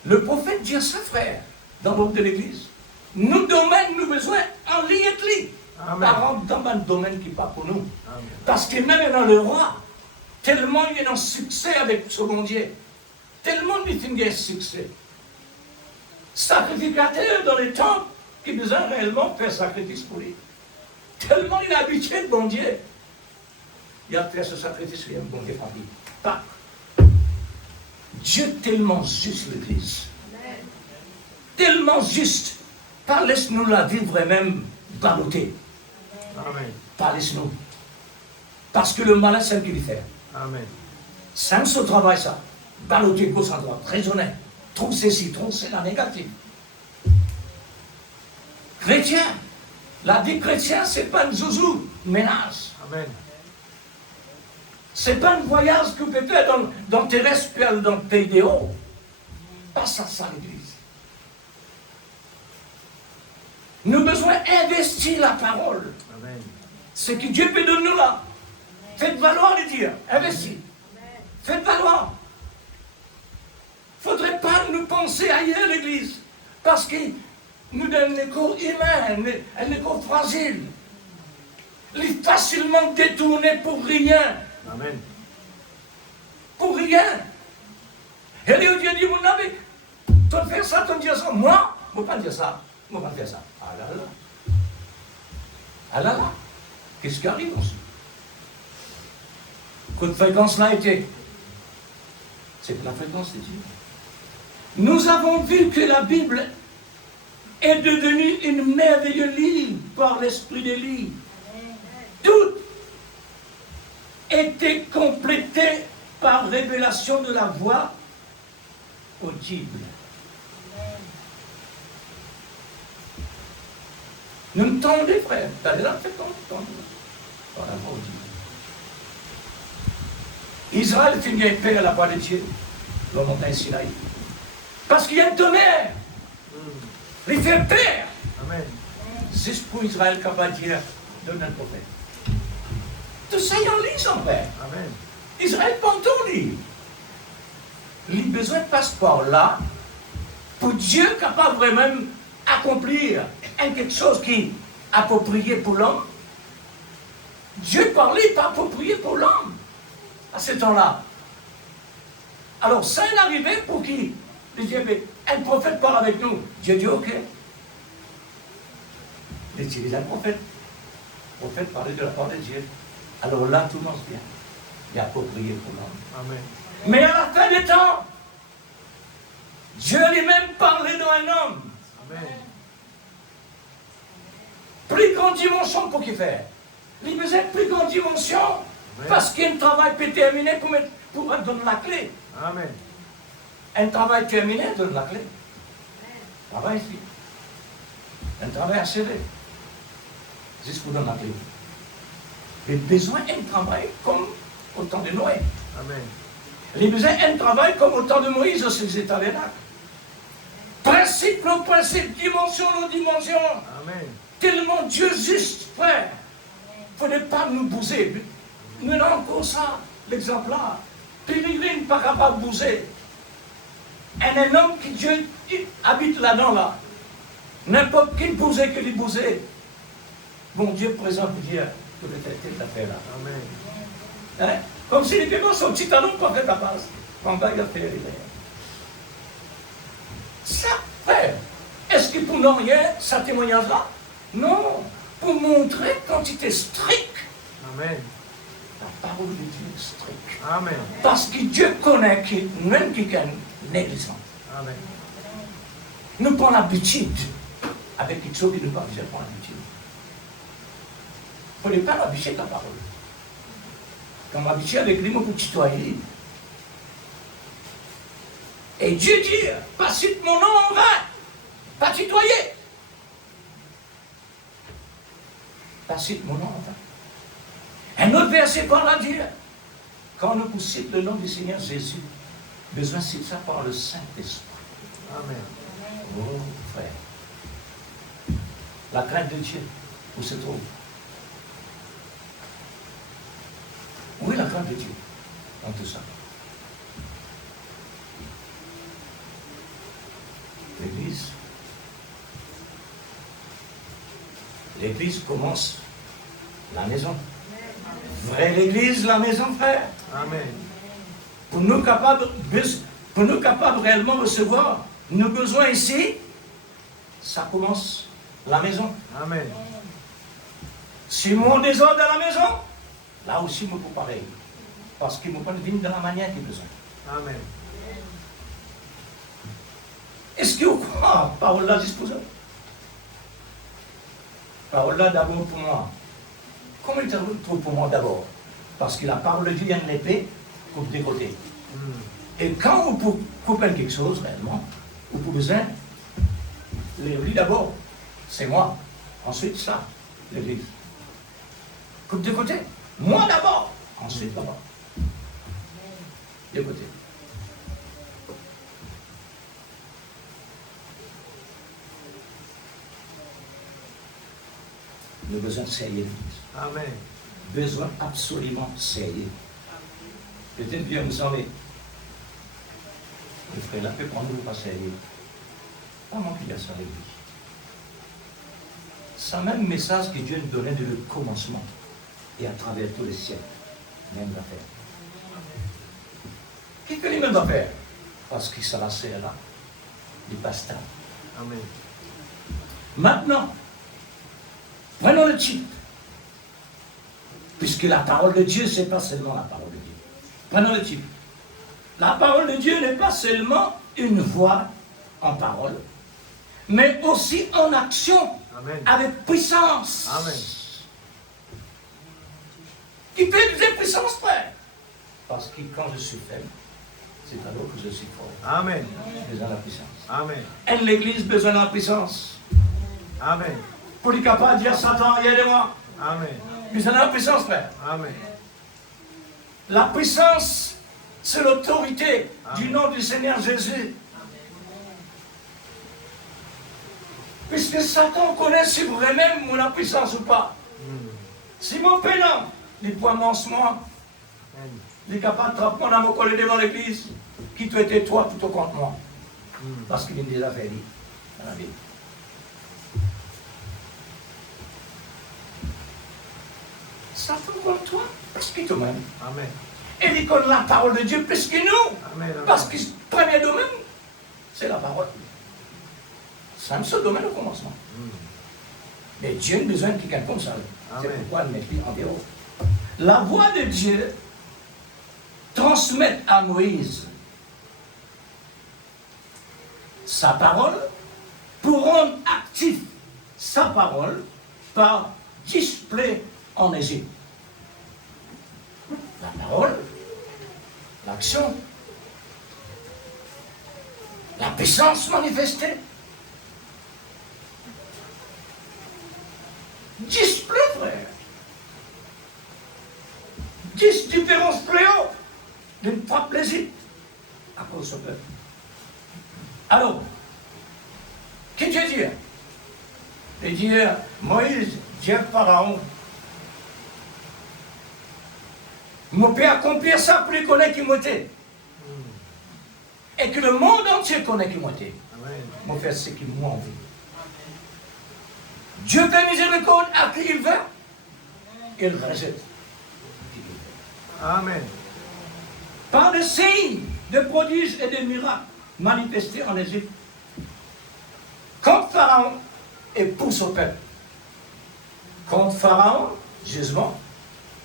Le prophète dit à ses frères, dans l'ordre de l'église, nous domaine, nous besoin en lit et lit. Par exemple, dans un domaine qui n'est pas pour nous. Amen. Parce que même dans le roi, tellement il est en succès avec ce bon Dieu, tellement il finit un succès. Sacrificateur dans les temples qui besoin réellement faire sacrifice pour lui. Tellement il est habitué de bon Dieu. Il a fait ce sacrifice, il a un bon Dieu famille. Pas. Dieu tellement juste l'église. Tellement juste. Pas laisse-nous la vivre même ballottée. Amen. Pas laisse-nous. Parce que le malin, c'est ce qu'il fait. Amen. C'est ce travail, ça. Ballotter gauche à droite, raisonner. Trouve ceci, trouve cela, négatif. Chrétien. La vie chrétienne, c'est pas une zouzou, ménage. Amen. C'est pas un voyage que vous pouvez faire dans tes respects, dans tes idéaux. Pas ça, l'église. Nous avons besoin d'investir la parole. Amen. Ce que Dieu peut donner nous là. Faites valoir les dire. Investir. Faites valoir. Il ne faudrait pas nous penser ailleurs, l'église. Parce que nous donne un écho humain, un écho fragile. Il est facilement détourné pour rien. Amen. Pour rien. Et Dieu dit, mon ami, tu fais ça, tu dis ça. Moi, je ne peux pas dire ça. Je ne peux pas faire ça. Ah là là. Ah là là. Qu'est-ce qui arrive aussi? Quelle fréquence l'a été? C'est la fréquence de Dieu. Nous avons vu que la Bible est devenue une merveilleuse livre par l'esprit de livres. Tout était complété par révélation de la voix audible. Nous entendons, frères, t'allez là, faites entendre par la voix audible. Israël finit paix à la voix de Dieu, dans la montagne Sinaï. Parce qu'il y a un tonnerre. Il fait peur. Amen. Juste pour Israël, capable de dire, donne un prophète. Tout ça, il en lit, son père. Amen. Israël, pas entendu. Il a besoin de passeport là, pour Dieu capable vraiment accomplir quelque chose qui est approprié pour l'homme. Dieu parlait pas approprié pour l'homme à ce temps-là. Alors, ça est arrivé pour qui? Il dit, mais un prophète parle avec nous. Dieu dit, ok. Il utilise un prophète. Le prophète parlait de la part de Dieu. Alors là, tout marche bien. Il est approprié pour l'homme. Amen. Mais à la fin des temps, Dieu lui-même parlait dans un homme. Amen. Plus grande dimension pour qu'il fasse. Il faisait plus grande dimension. Parce qu'un travail peut terminer pour donner la clé. Amen. Un travail terminé donne la clé. Travail ici. Un travail achevé. Juste pour donner la clé. Il a besoin d'un travail comme au temps de Noé. Amen. Il a besoin d'un travail comme au temps de Moïse au sujet tabernacle. Principe le principe, dimension le dimension. Amen. Tellement Dieu juste, frère. Il ne faudrait pas nous bouger. Nous avons encore ça, l'exemple là. Périgline pas capable de bouger. Un homme qui Dieu habite là-dedans là. N'importe qui bouger que lui bouger. Bon Dieu présente Dieu toute cette affaire là. Amen. Hein? Comme s'il était dans son petit talon pour faire la passe. Quand il a fait ça, frère, est-ce que pour non rien, ça témoignera? Non, pour montrer quantité stricte. Amen. La parole de Dieu est stricte. Amen. Parce que Dieu connaît même quelqu'un négligent. Amen. Nous prenons l'habitude avec quelque chose qui ne pas besoin de prendre l'habitude. Il ne faut pas l'habitude de la parole. Quand on habitue avec lui, on peut tutoyer. Et Dieu dit, pas cite mon nom en vain, pas tutoyer. Pas cite mon nom en vain. Un autre verset par là dit, quand on cite le nom du Seigneur Jésus, besoin de citer ça par le Saint-Esprit. Amen. Oh frère, la crainte de Dieu, où se trouve? Où est la crainte de Dieu dans tout ça? L'Église. L'Église commence la maison. Vraie l'Église, la maison, frère. Amen. Pour nous capables réellement de recevoir nos besoins ici, ça commence la maison. Amen. Si mon désordre dans la maison, là aussi, je peux pareil. Parce qu'il ne peut pas venir de la manière qu'il a besoin. Amen. Est-ce que vous croyez parole là disposée? Parole là d'abord pour moi. Comment il trouve pour moi d'abord? Parce que la parole de Dieu, il y a une épée, coupe des côtés. Et quand vous coupez quelque chose réellement, vous pouvez besoin, l'église d'abord, c'est moi. Ensuite, ça, l'église. Coupe de côté. Moi d'abord. Ensuite, d'abord. De côté. Nous avons besoin de serrer l'église. Amen. Besoin absolument serrer. Peut-être bien vous savez. Le frère là peut prendre le pas sérieux. Pas moi qui a ça avec lui. C'est le même message que Dieu nous donnait de le commencement et à travers tous les siècles. Même d'affaires. Qu'est-ce que lui-même va faire? Parce qu'il sera là, du pasteur. Amen. Maintenant, prenons le type. Puisque la parole de Dieu, ce n'est pas seulement la parole de Dieu. Prenons le type. La parole de Dieu n'est pas seulement une voix en parole, mais aussi en action, Amen. avec puissance. Amen. Qui peut dire puissance, frère? Parce que quand je suis faible, c'est alors que je suis fort. Amen. J'ai besoin de la puissance. Amen. Et l'Église a besoin de la puissance. Amen. Pour être capable de dire Satan, aide-moi. Amen. Besoin de la puissance, frère. Amen. La puissance, c'est l'autorité du Amen. nom du Seigneur Jésus. Puisque Satan connaît si vraiment mon la puissance ou pas. Si mon pénal, il poids moi, il est capable de trapper dans mon collet devant l'église, qui te était toi tout au contre moi. Parce qu'il a déjà fait dit dans la Bible. Satan contre toi, parce qu'il te m'aime. Amen. Et il connaît la parole de Dieu plus que nous. Amen. Parce que le premier domaine, c'est la parole. C'est un seul domaine au commencement. Mais Dieu a besoin de quelqu'un comme ça. C'est Amen. pourquoi il met lui en dehors. La voix de Dieu transmet à Moïse sa parole pour rendre actif sa parole par display en Égypte. La parole, l'action, la puissance manifestée. 10 plaies, frère. 10 différents fléaux d'une frappe l'Égypte à cause de ce peuple. Alors, qu'est-ce que Dieu dit? Il dit, Moïse, Dieu Pharaon, mon père accomplir ça pour lui connaître qui m'était. Et que le monde entier connaît qui m'était. Amen. Mon frère, c'est qui m'a envie. Dieu fait miséricorde à qui il veut, il rejette. Amen. Par le signe de prodiges et de miracles manifestés en Égypte. Contre Pharaon et pousse au peuple. Contre Pharaon, jugement,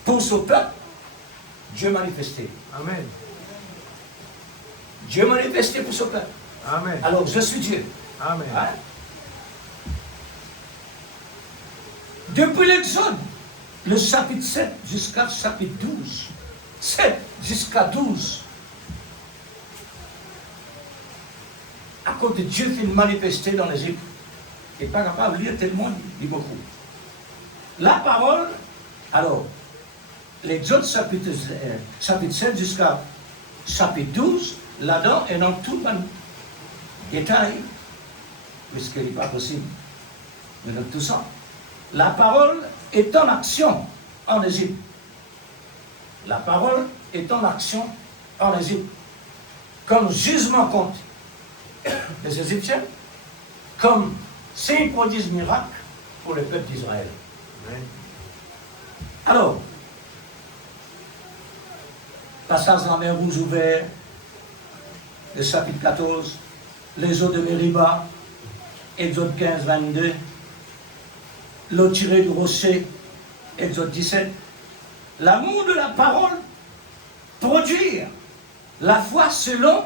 pousse au peuple, Dieu manifesté. Amen. Dieu manifesté pousse au peuple. Amen. Alors je suis Dieu. Amen. Hein? Depuis l'Exode, le chapitre 7 jusqu'à chapitre 12, 7 jusqu'à 12, à cause de Dieu qui est manifesté dans l'Égypte, il n'est pas capable de lire tellement, il dit beaucoup. La parole, alors, l'Exode chapitre 7 jusqu'à chapitre 12, là-dedans est dans tout le détail, puisqu'il n'est pas possible de mettre tout ça. La parole est en action en Égypte. La parole est en action en Égypte. Comme jugement contre les Égyptiens, comme signe prodige miracle pour le peuple d'Israël. Amen. Alors, passage dans la mer Rouge ouvert, le chapitre 14, les eaux de Mériba, Exode 15, 22, l'eau tirée du rocher, Exode 17, l'amour de la parole, produire la foi selon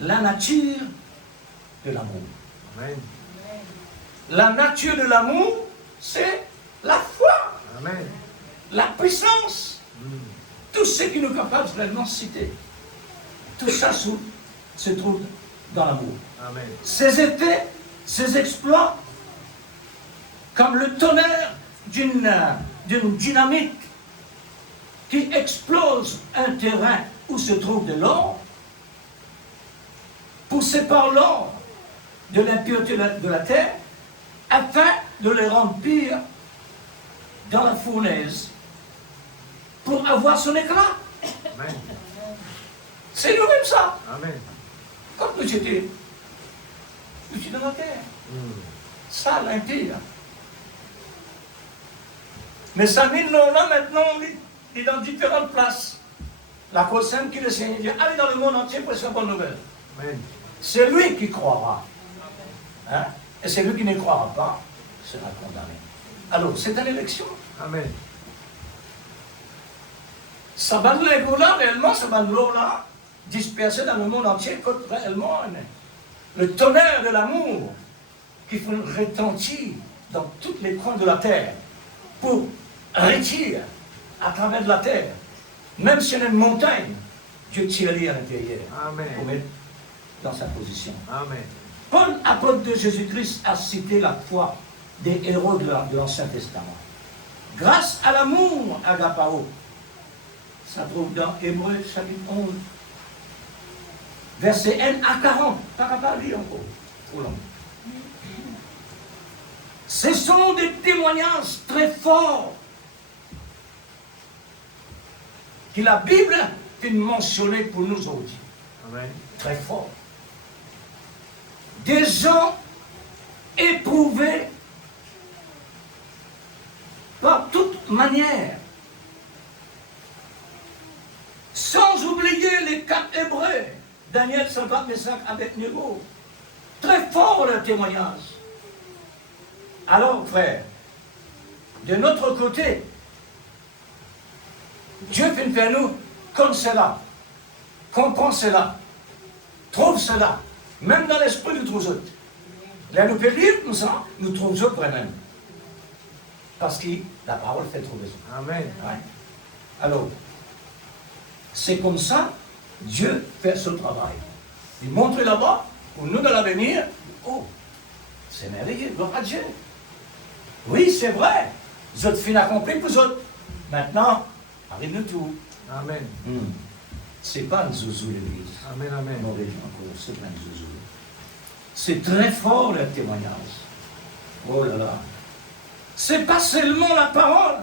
la nature de l'amour. Amen. La nature de l'amour, c'est la foi, Amen. la puissance. Tout ce qui nous est capable de réellement citer. Tout ça se trouve dans l'amour. Amen. Ses effets, ses exploits, comme le tonnerre d'une dynamite qui explose un terrain où se trouve de l'or, poussé par l'or de l'impureté de la terre, afin de les rendre pires dans la fournaise pour avoir son éclat. Amen. C'est nous-mêmes ça. Amen. Comme nous étions dans la terre. Ça, l'impire. Mais ça mine là maintenant, il est dans différentes places. La cause simple qui le Seigneur dit, allez dans le monde entier pour cette bonne nouvelle. Amen. C'est lui qui croira. Hein? Et c'est lui qui ne croira pas, sera condamné. Alors, c'est une élection. Amen. Ça va là, réellement, ça va là, dispersé dans le monde entier, contre réellement le tonnerre de l'amour qui fait retentir dans tous les coins de la terre pour retirer à travers de la terre, même si y a une montagne, Dieu tire à l'intérieur Amen. pour mettre dans sa position. Amen. Paul, apôtre de Jésus-Christ, a cité la foi des héros de l'Ancien Testament. Grâce à l'amour, agapao, ça trouve dans Hébreux chapitre 11, verset 1 à 40. Pas capable de lire encore, trop long. Ce sont des témoignages très forts que la Bible fait mentionner pour nous aujourd'hui. Amen. Très fort. Des gens éprouvés par toute manière. Sans oublier les 4 Hébreux, Daniel, Sadrach, Meshach, Abednego. Très fort leur témoignage. Alors, frère, de notre côté, Dieu fait faire nous comme cela, comprend cela, trouve cela, même dans l'esprit nous trouvons autres. Là, nous pouvons lire comme ça, nous trouvons autres vraiment. Parce que la parole fait trouver ça. Amen. Ouais. Alors, c'est comme ça, Dieu fait ce travail. Il montre là-bas, pour nous dans l'avenir, oh, c'est merveilleux, gloire à Dieu. Oui, c'est vrai, vous êtes fin accompli pour vous autres. Maintenant, arrive-nous tout. Amen. C'est pas un zouzou l'église. Amen. Amen. Non, encore, c'est pas un zouzou. C'est très fort le témoignage. Oh là là. C'est pas seulement la parole,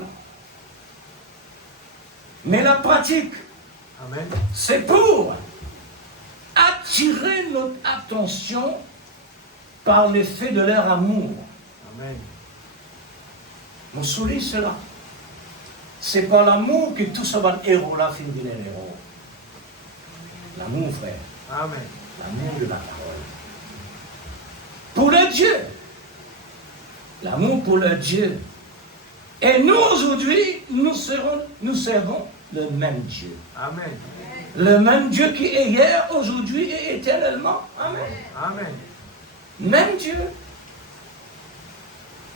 mais la pratique. Amen. C'est pour attirer notre attention par l'effet de leur amour. Amen. On souligne cela. C'est par l'amour que tout ce héros-là finit un héros. L'amour, frère. Amen. L'amour de la parole. Pour le Dieu. L'amour pour le Dieu. Et nous, aujourd'hui, nous servons le même Dieu. Amen. Le même Dieu qui est hier, aujourd'hui et éternellement. Amen. Amen. Même Dieu.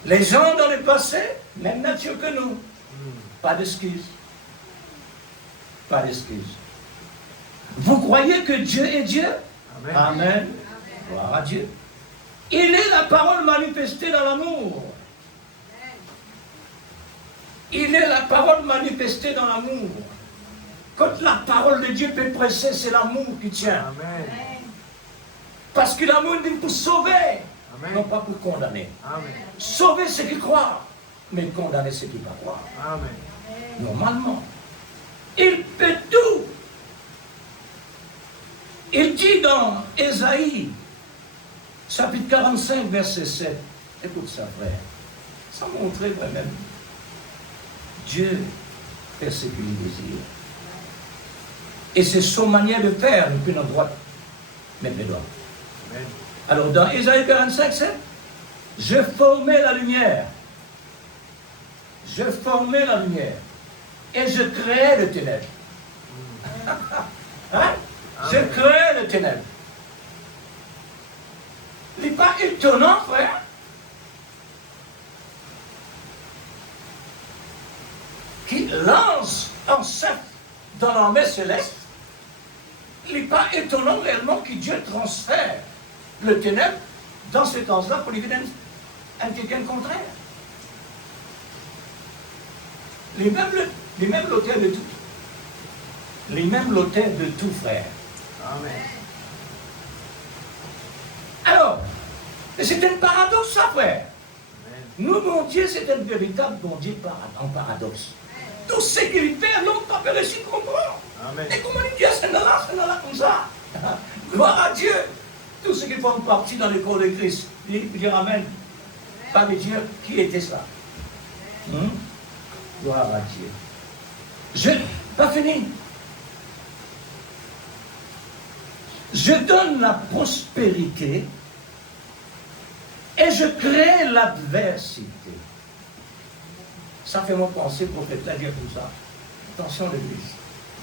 Les gens dans le passé, même nature que nous. Pas d'excuses. Pas d'excuses. Vous croyez que Dieu est Dieu? Amen. Amen. Gloire à Dieu. Il est la parole manifestée dans l'amour. Il est la parole manifestée dans l'amour. Quand la parole de Dieu peut presser, c'est l'amour qui tient. Amen. Parce que l'amour est pour sauver, Amen. non pas pour condamner. Amen. Sauver ceux qui croient, mais condamner ceux qui ne croient pas. Amen. Normalement. Il peut tout. Il dit dans Ésaïe, chapitre 45, verset 7. Écoute ça, frère. Ça montre vraiment. Dieu fait ce qu'il désire. Et c'est son manière de faire, nous prenons droite, même les doigts. Amen. Alors dans Ésaïe 45, 7, je formais la lumière. Je formais la lumière. Et je créais le ténèbre. Hein? Je créais le ténèbre. Il n'est pas étonnant, frère. Qui lance un sac dans l'armée céleste. Il n'est pas étonnant réellement que Dieu transfère le ténèbre dans ce temps-là pour l'évidence à quelqu'un contraire. Les mêmes l'auteur de tout. Les mêmes l'auteur de tout, frère. Amen. Alors, c'est un paradoxe, ça, frère. Amen. Nous, mon Dieu, c'est un véritable bon Dieu en paradoxe. Tout ce qu'il fait, l'homme pas réussi à comprendre. Amen. Et comment il dit, c'est là comme ça. Gloire à Dieu. Tous ceux qui font partie dans le corps de Christ, ils disent Amen. Pas me dire qui était ça. Gloire à Dieu. Pas fini. Je donne la prospérité et je crée l'adversité. Ça fait mon penser prophète là dire comme ça. Attention l'église.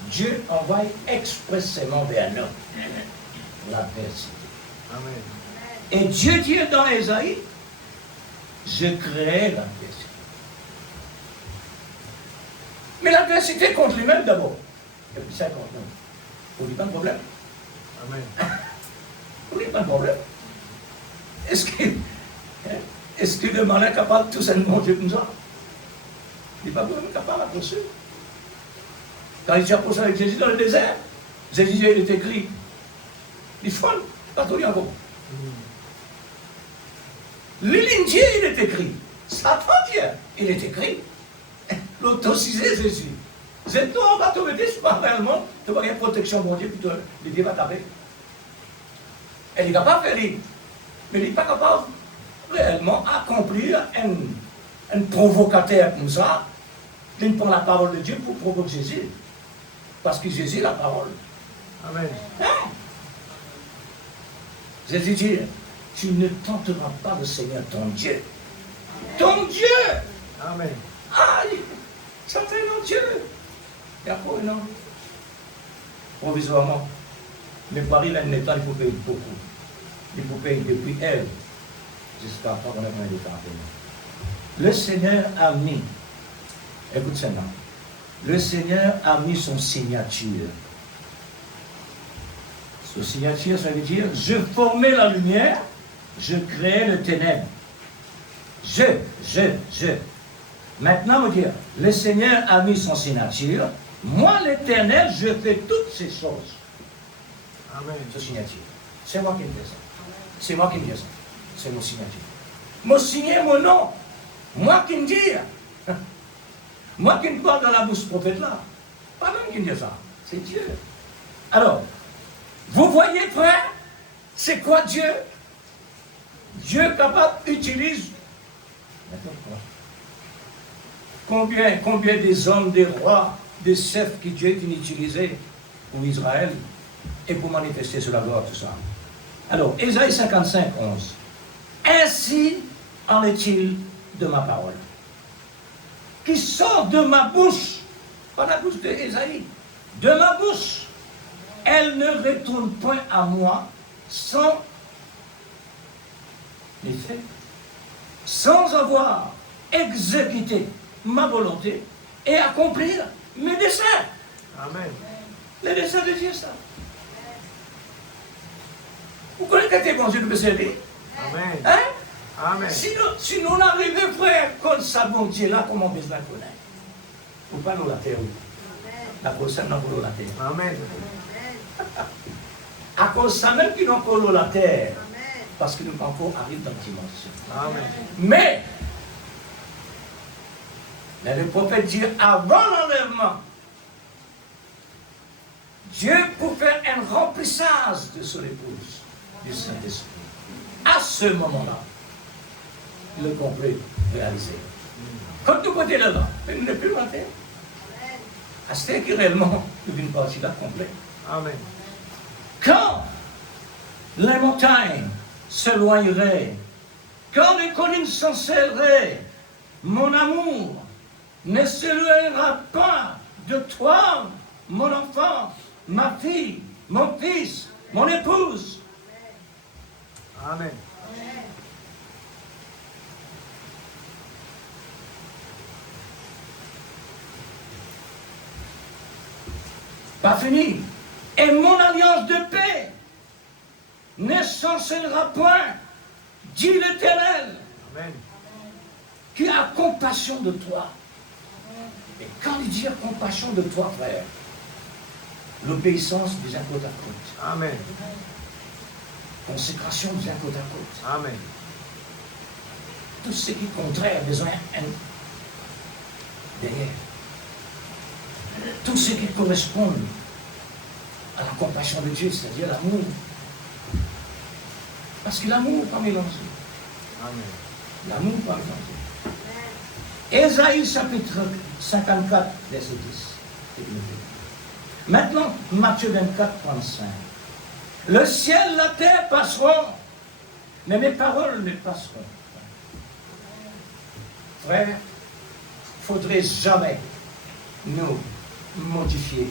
Dieu envoie expressément vers nous l'adversité. Amen. Et Dieu dit dans Ésaïe, je crée l'adversité. Mais l'adversité contre lui-même d'abord. Et puis ça contre nous. Vous n'avez pas de problème. Amen. Vous n'avez pas de problème. Est-ce que le malin est capable de tout simplement Dieu comme ça? Il n'est pas vraiment capable à poursuivre. Quand il s'est approché avec Jésus dans le désert, Jésus il est écrit. Il est folle, pas tout encore. L'Ilindier, il est écrit. Satan, il est écrit. L'autocisé Jésus. C'est toi, on va te mettre, c'est pas réellement, tu vas avoir une protection, mon Dieu, puis le Dieu va taper. Elle est capable de faire, mais il n'est pas capable réellement d'accomplir un provocateur comme ça. Il prend la parole de Dieu pour provoquer Jésus. Parce que Jésus est la parole. Amen. Hein? Jésus dit, tu ne tenteras pas le Seigneur ton Dieu. Ton Dieu! Amen. Aïe! Ça fait mon Dieu! Et après, non. Provisoirement. Mais Paris, là, il faut payer beaucoup. Il faut payer depuis elle jusqu'à pas qu'on ait combien de temps à payer. Le Seigneur a mis, écoute ça, le Seigneur a mis son signature. Son signature, ça veut dire, je formais la lumière, je créais le ténèbre. Je. Maintenant, on va dire, le Seigneur a mis son signature, moi l'Éternel, je fais toutes ces choses. Amen. Son signature. C'est moi qui me fais ça. C'est moi qui me dis ça. C'est mon signature. Moi signer mon nom. Moi qui me dis. Moi qui me parle dans la bouche prophète là. Pas même qui me dit ça. C'est Dieu. Alors, vous voyez, frère, c'est quoi Dieu? Dieu capable utilise. Combien des hommes, des rois, des chefs que Dieu a utilisés pour Israël? et pour manifester sur la gloire tout ça. Alors, Ésaïe 55, 11. Ainsi en est-il de ma parole, qui sort de ma bouche, pas la bouche d'Ésaïe, de ma bouche. Elle ne retourne point à moi sans effet, sans avoir exécuté ma volonté et accomplir mes desseins. Amen. Les desseins de Dieu, ça. Vous connaissez que bon Dieu nous peut servir? Amen. Hein? Amen. Si nous arrivons, frère, comme ça, bon Dieu, là, comment on peut la connaître? Ou pas nous la terre, oui. La cause ça, nous avons la terre. Amen. À cause ça même qu'ils n'ont pas la terre. Parce que nous encore arrivons dans la dimension. Amen. Mais, le prophète dit, avant l'enlèvement, Dieu pour faire un remplissage de son épouse, du Saint-Esprit. À ce moment-là, le complet réalisé. Quand nous côté là-dedans, nous ne plus la terre. À ce qui réellement, nous une partie là complète. Amen. Quand les montagnes s'éloigneraient, quand les collines s'enserreraient, mon amour ne s'éloignera pas de toi, mon enfant, ma fille, mon fils, mon épouse. Amen. Pas fini. Et mon alliance de paix ne chancellera point, dit l'Éternel, Amen. qui a compassion de toi. Et quand il dit compassion de toi, frère, l'obéissance des uns côte à côte, Amen. consécration des uns côte à côte, Amen. tout ce qui est contraire, besoin derrière. Tout ce qui correspond à la compassion de Dieu, c'est-à-dire l'amour. Parce que l'amour n'est pas mélangé. Amen. L'amour n'est pas mélangé. Ésaïe chapitre 54, verset 10. Maintenant, Matthieu 24, 35. Le ciel, la terre passeront, mais mes paroles ne passeront. Frère, il ne faudrait jamais nous modifier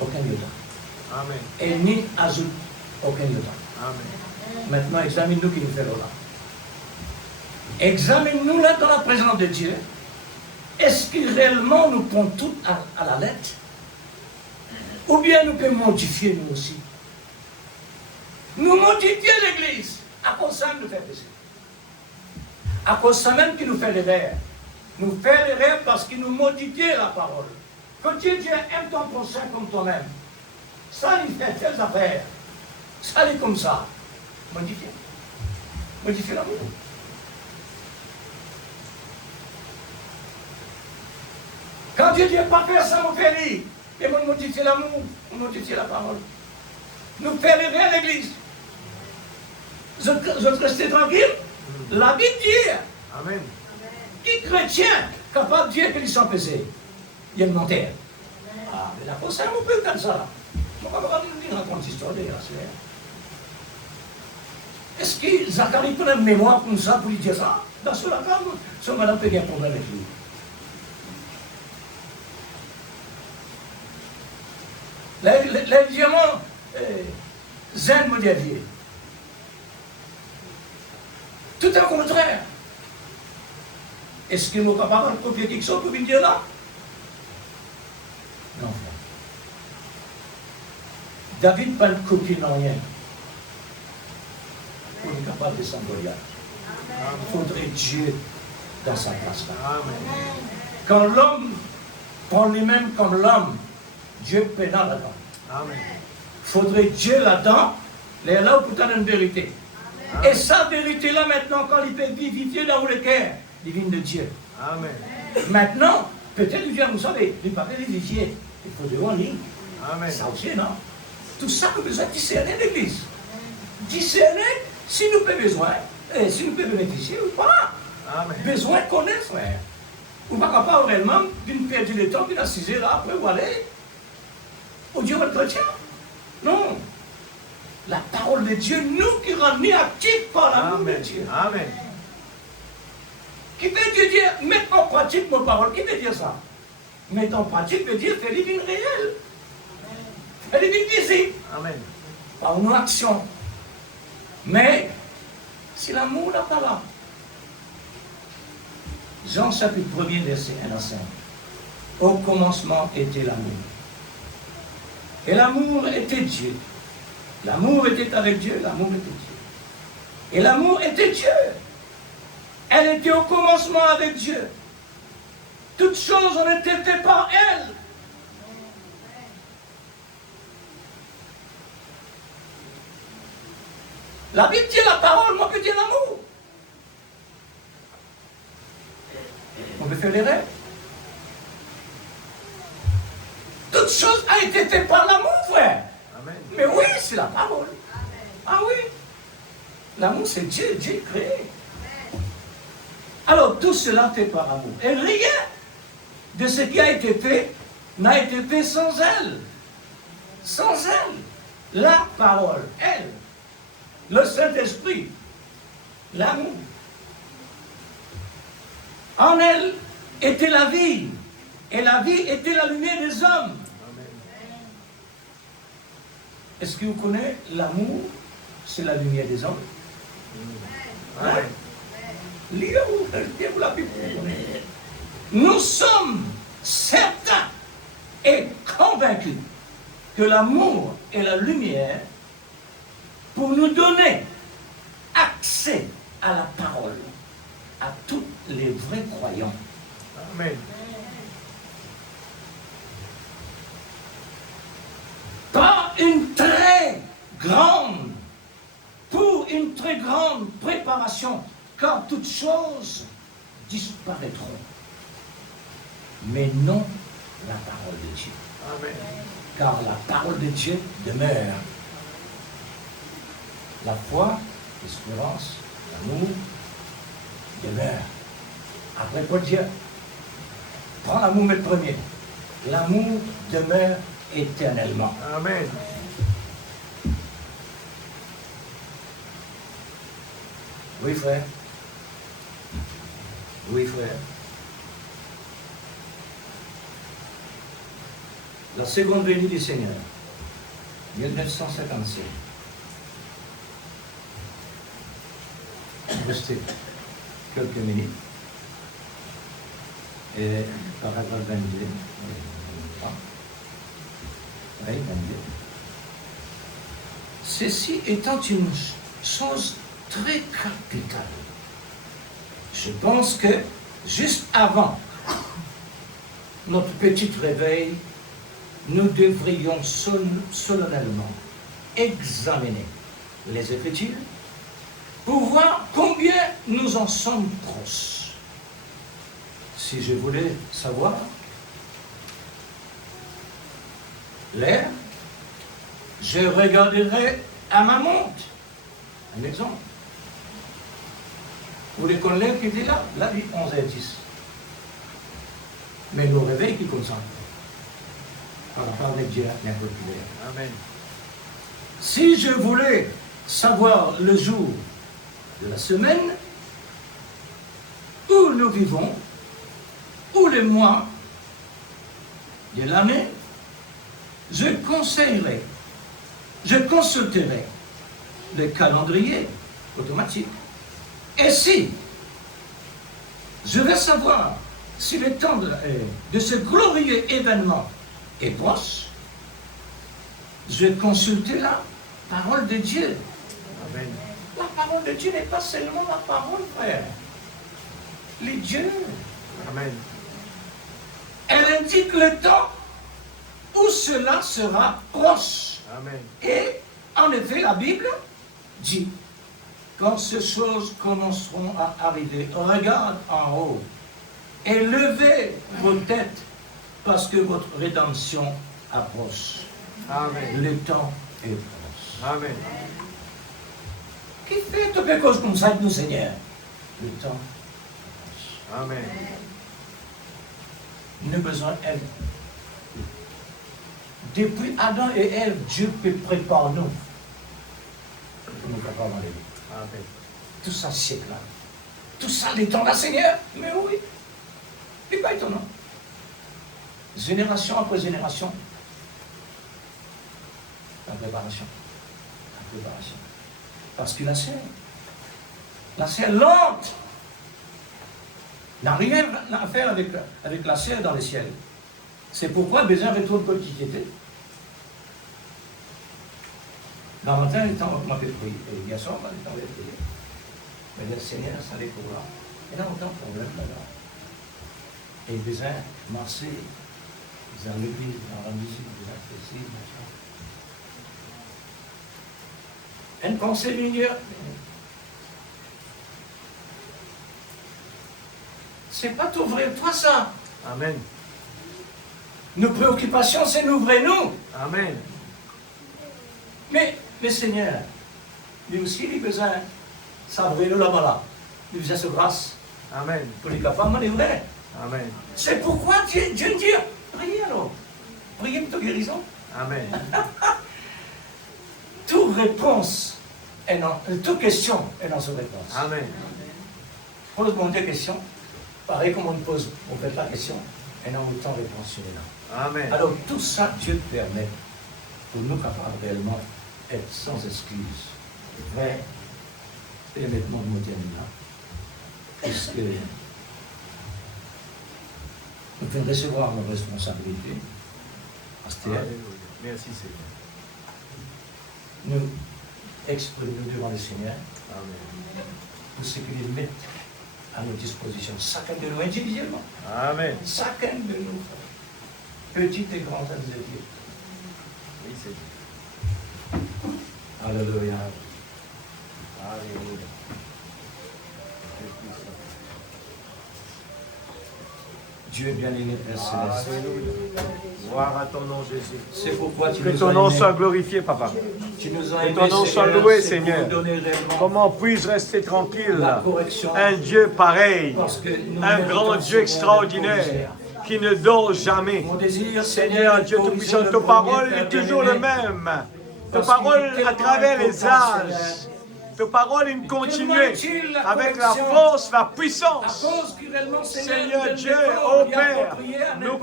aucun temps. Amen. Et ni ajouter aucun temps. Amen. Maintenant, examine-nous qui nous fait là. Examine-nous là dans la présence de Dieu. Est-ce que réellement nous prenons tout à la lettre? Ou bien nous pouvons modifier nous aussi? Nous modifier l'Église. À cause ça nous fait plaisir. À cause ça même qui nous fait l'erreur. Nous fait l'erreur parce qu'il nous modifie la parole. Quand Dieu dit aime ton prochain comme toi-même, ça il fait telles affaires. Ça il est comme ça. Modifier. Modifier l'amour. Quand Dieu dit pas faire ça, mon péri, et on modifie l'amour, on modifie la parole. Nous faire l'erreur à l'Église. Je reste tranquille. La Bible dit. Amen. Qui chrétien capable de dire qu'ils sont pesés? Il y a une montagne. Ah, mais la cause, c'est un peu comme ça. Je ne vais pas nous raconter cette histoire d'ailleurs. Est-ce que Zacharie prend une mémoire comme ça pour lui dire ça? Dans ce cas, son madame peut y avoir un problème avec lui. Les diamants, zen me dévié. Tout au contraire. Est-ce qu'il n'est pas capable de copier quelque chose pour me dire là? Non. David n'a pas copié non rien. Pour être capable de s'en Goliath. Il faudrait Dieu dans sa place là. Amen. Quand l'homme prend lui-même comme l'homme, Dieu est pénal là-dedans. Amen. Il faudrait Dieu là-dedans, là où pour une vérité. Et sa vérité-là, maintenant, quand il peut vivifier dans le cœur, il vient de Dieu. Amen. Maintenant, peut-être il vient, vous savez, il ne peut pas vivifier. Il faut de en ligne. Amen. Ça aussi, non? Tout ça, nous avons besoin de discerner l'Église. Discerner si nous avons besoin, et si nous pouvons bénéficier ou pas. Amen. Besoin de connaître, frère. Ou pas capable réellement d'une perdre le temps, d'une assiser là, après, vous allez. Au Dieu, votre chrétien. Non. La parole de Dieu, nous qui rendons actifs par l'amour de Amen. Dieu. Amen. Qui veut dire, mettre en pratique mon parole, qui veut dire ça? Mettre en pratique veut dire faire les vignes réelles. Faire les vignes visibles. Amen. Par une action. Mais, si l'amour n'est pas là. Jean chapitre 1er, verset 1 à 5. Au commencement était l'amour. Et l'amour était Dieu. L'amour était avec Dieu, l'amour était Dieu. Et l'amour était Dieu. Elle était au commencement avec Dieu. Toutes choses ont été faites par elle. La Bible dit la parole, moi je dis l'amour. On peut faire les rêves. Toute chose a été faite par l'amour, frère. Amen. Mais oui, c'est la parole. Ah oui. L'amour, c'est Dieu, Dieu créé. Alors, tout cela fait par amour. Et rien de ce qui a été fait n'a été fait sans elle. Sans elle. La parole, elle. Le Saint-Esprit. L'amour. En elle était la vie. Et la vie était la lumière des hommes. Est-ce que vous connaissez l'amour, c'est la lumière des hommes? Amen. Lisez-vous la Bible. Nous sommes certains et convaincus que l'amour est la lumière pour nous donner accès à la parole, à tous les vrais croyants. Amen. Par une très grande, pour une très grande préparation, car toutes choses disparaîtront. Mais non la parole de Dieu. Amen. Car la parole de Dieu demeure. La foi, l'espérance, l'amour demeure. Après Paul dit, prends l'amour mais le premier. L'amour demeure éternellement. Amen. Oui, frère. Oui, frère. La seconde venue du Seigneur, 1957. Restez quelques minutes. Et paragraphe 22. Oui, 22. Ceci étant une chose très capitale. Je pense que juste avant notre petit réveil, nous devrions solennellement examiner les Écritures pour voir combien nous en sommes proches. Si je voulais savoir l'heure, je regarderai à ma montre. Un exemple. Vous les connaissez qui était là, là, 11h10. Mais nos réveils qui comme ça. Par rapport avec Dieu, n'importe quelle. Amen. Si je voulais savoir le jour de la semaine, où nous vivons, ou le mois de l'année, je consulterai le calendrier automatique. Et si je veux savoir si le temps de ce glorieux événement est proche, je consulte la parole de Dieu. Amen. La parole de Dieu n'est pas seulement la parole, frère. Les dieux. Amen. Elle indique le temps où cela sera proche. Amen. Et en effet, la Bible dit, quand ces choses commenceront à arriver, regarde en haut et levez vos têtes parce que votre rédemption approche. Amen. Le temps est proche. Amen. Qui fait toutes les choses comme ça avec nous, Seigneur? Le temps. Amen. Nous avons besoin d'elle. Depuis Adam et Ève, Dieu prépare nous pour nous capables d'aller. Amen. Tout ça, siècle là. Tout ça, les temps là, Seigneur. Mais oui. C'est pas étonnant. Génération après génération. La préparation. La préparation. Parce que la serre lente n'a rien à faire avec la serre dans le ciel. C'est pourquoi Bézin retourne comme qui était. Dans le matin, on m'a fait prier. Et hier soir, on m'a fait prier. Mais le Seigneur, ça allait pour là. Il n'y a aucun problème là-bas. Et Bézin, Marseille, ils ont l'église, dans la musique, ils ont fait ci, machin. Un conseil meilleur. C'est pas t'ouvrir toi ça. Amen. Nos préoccupations, c'est d'ouvrir nous. Amen. Mais Seigneur, lui aussi, il a besoin de s'ouvrir nous là-bas là. Il a besoin de sa grâce Amen. pour les capables de manœuvrer. Amen. C'est pourquoi Dieu nous dit, priez alors. Priez pour ta guérison. Amen. Toute réponse, toute question est dans sa réponse. Amen. Pose-moi des questions. Pareil comme on pose, on fait la question, et non autant de réponses sur les là. Amen. Alors tout ça, Dieu permet pour nous capables réellement être sans excuse, vrai et honnêtement modernement. Puisque nous pouvons recevoir nos responsabilités, pasteur, Alléluia. Merci Seigneur. nous exprimer devant le Seigneur Amen. pour ce qu'il met à nos dispositions, chacun de nous individuellement, Amen. chacun de nous, petits et grands individus. Oui Seigneur. Alléluia. Alléluia. Dieu est bien-aimé, Père Céleste. Alléluia. Gloire à ton nom Jésus. C'est pourquoi tu Que nous ton as nom aimés. soit glorifié, Papa. Tu nous as Que aimés, ton nom soit Seigneur, loué, c'est Seigneur. pour nous donner réellement Comment puis-je rester tranquille? la correction. Un Dieu pareil, Parce que nous un méritons grand ce Dieu monde extraordinaire qui ne dort jamais. Mon désir, Seigneur Dieu Tout-Puissant, ta parole est toujours le même. Ta parole à travers les âges. Ta parole est continuée avec la force, la puissance. Seigneur Dieu, ô Père, nous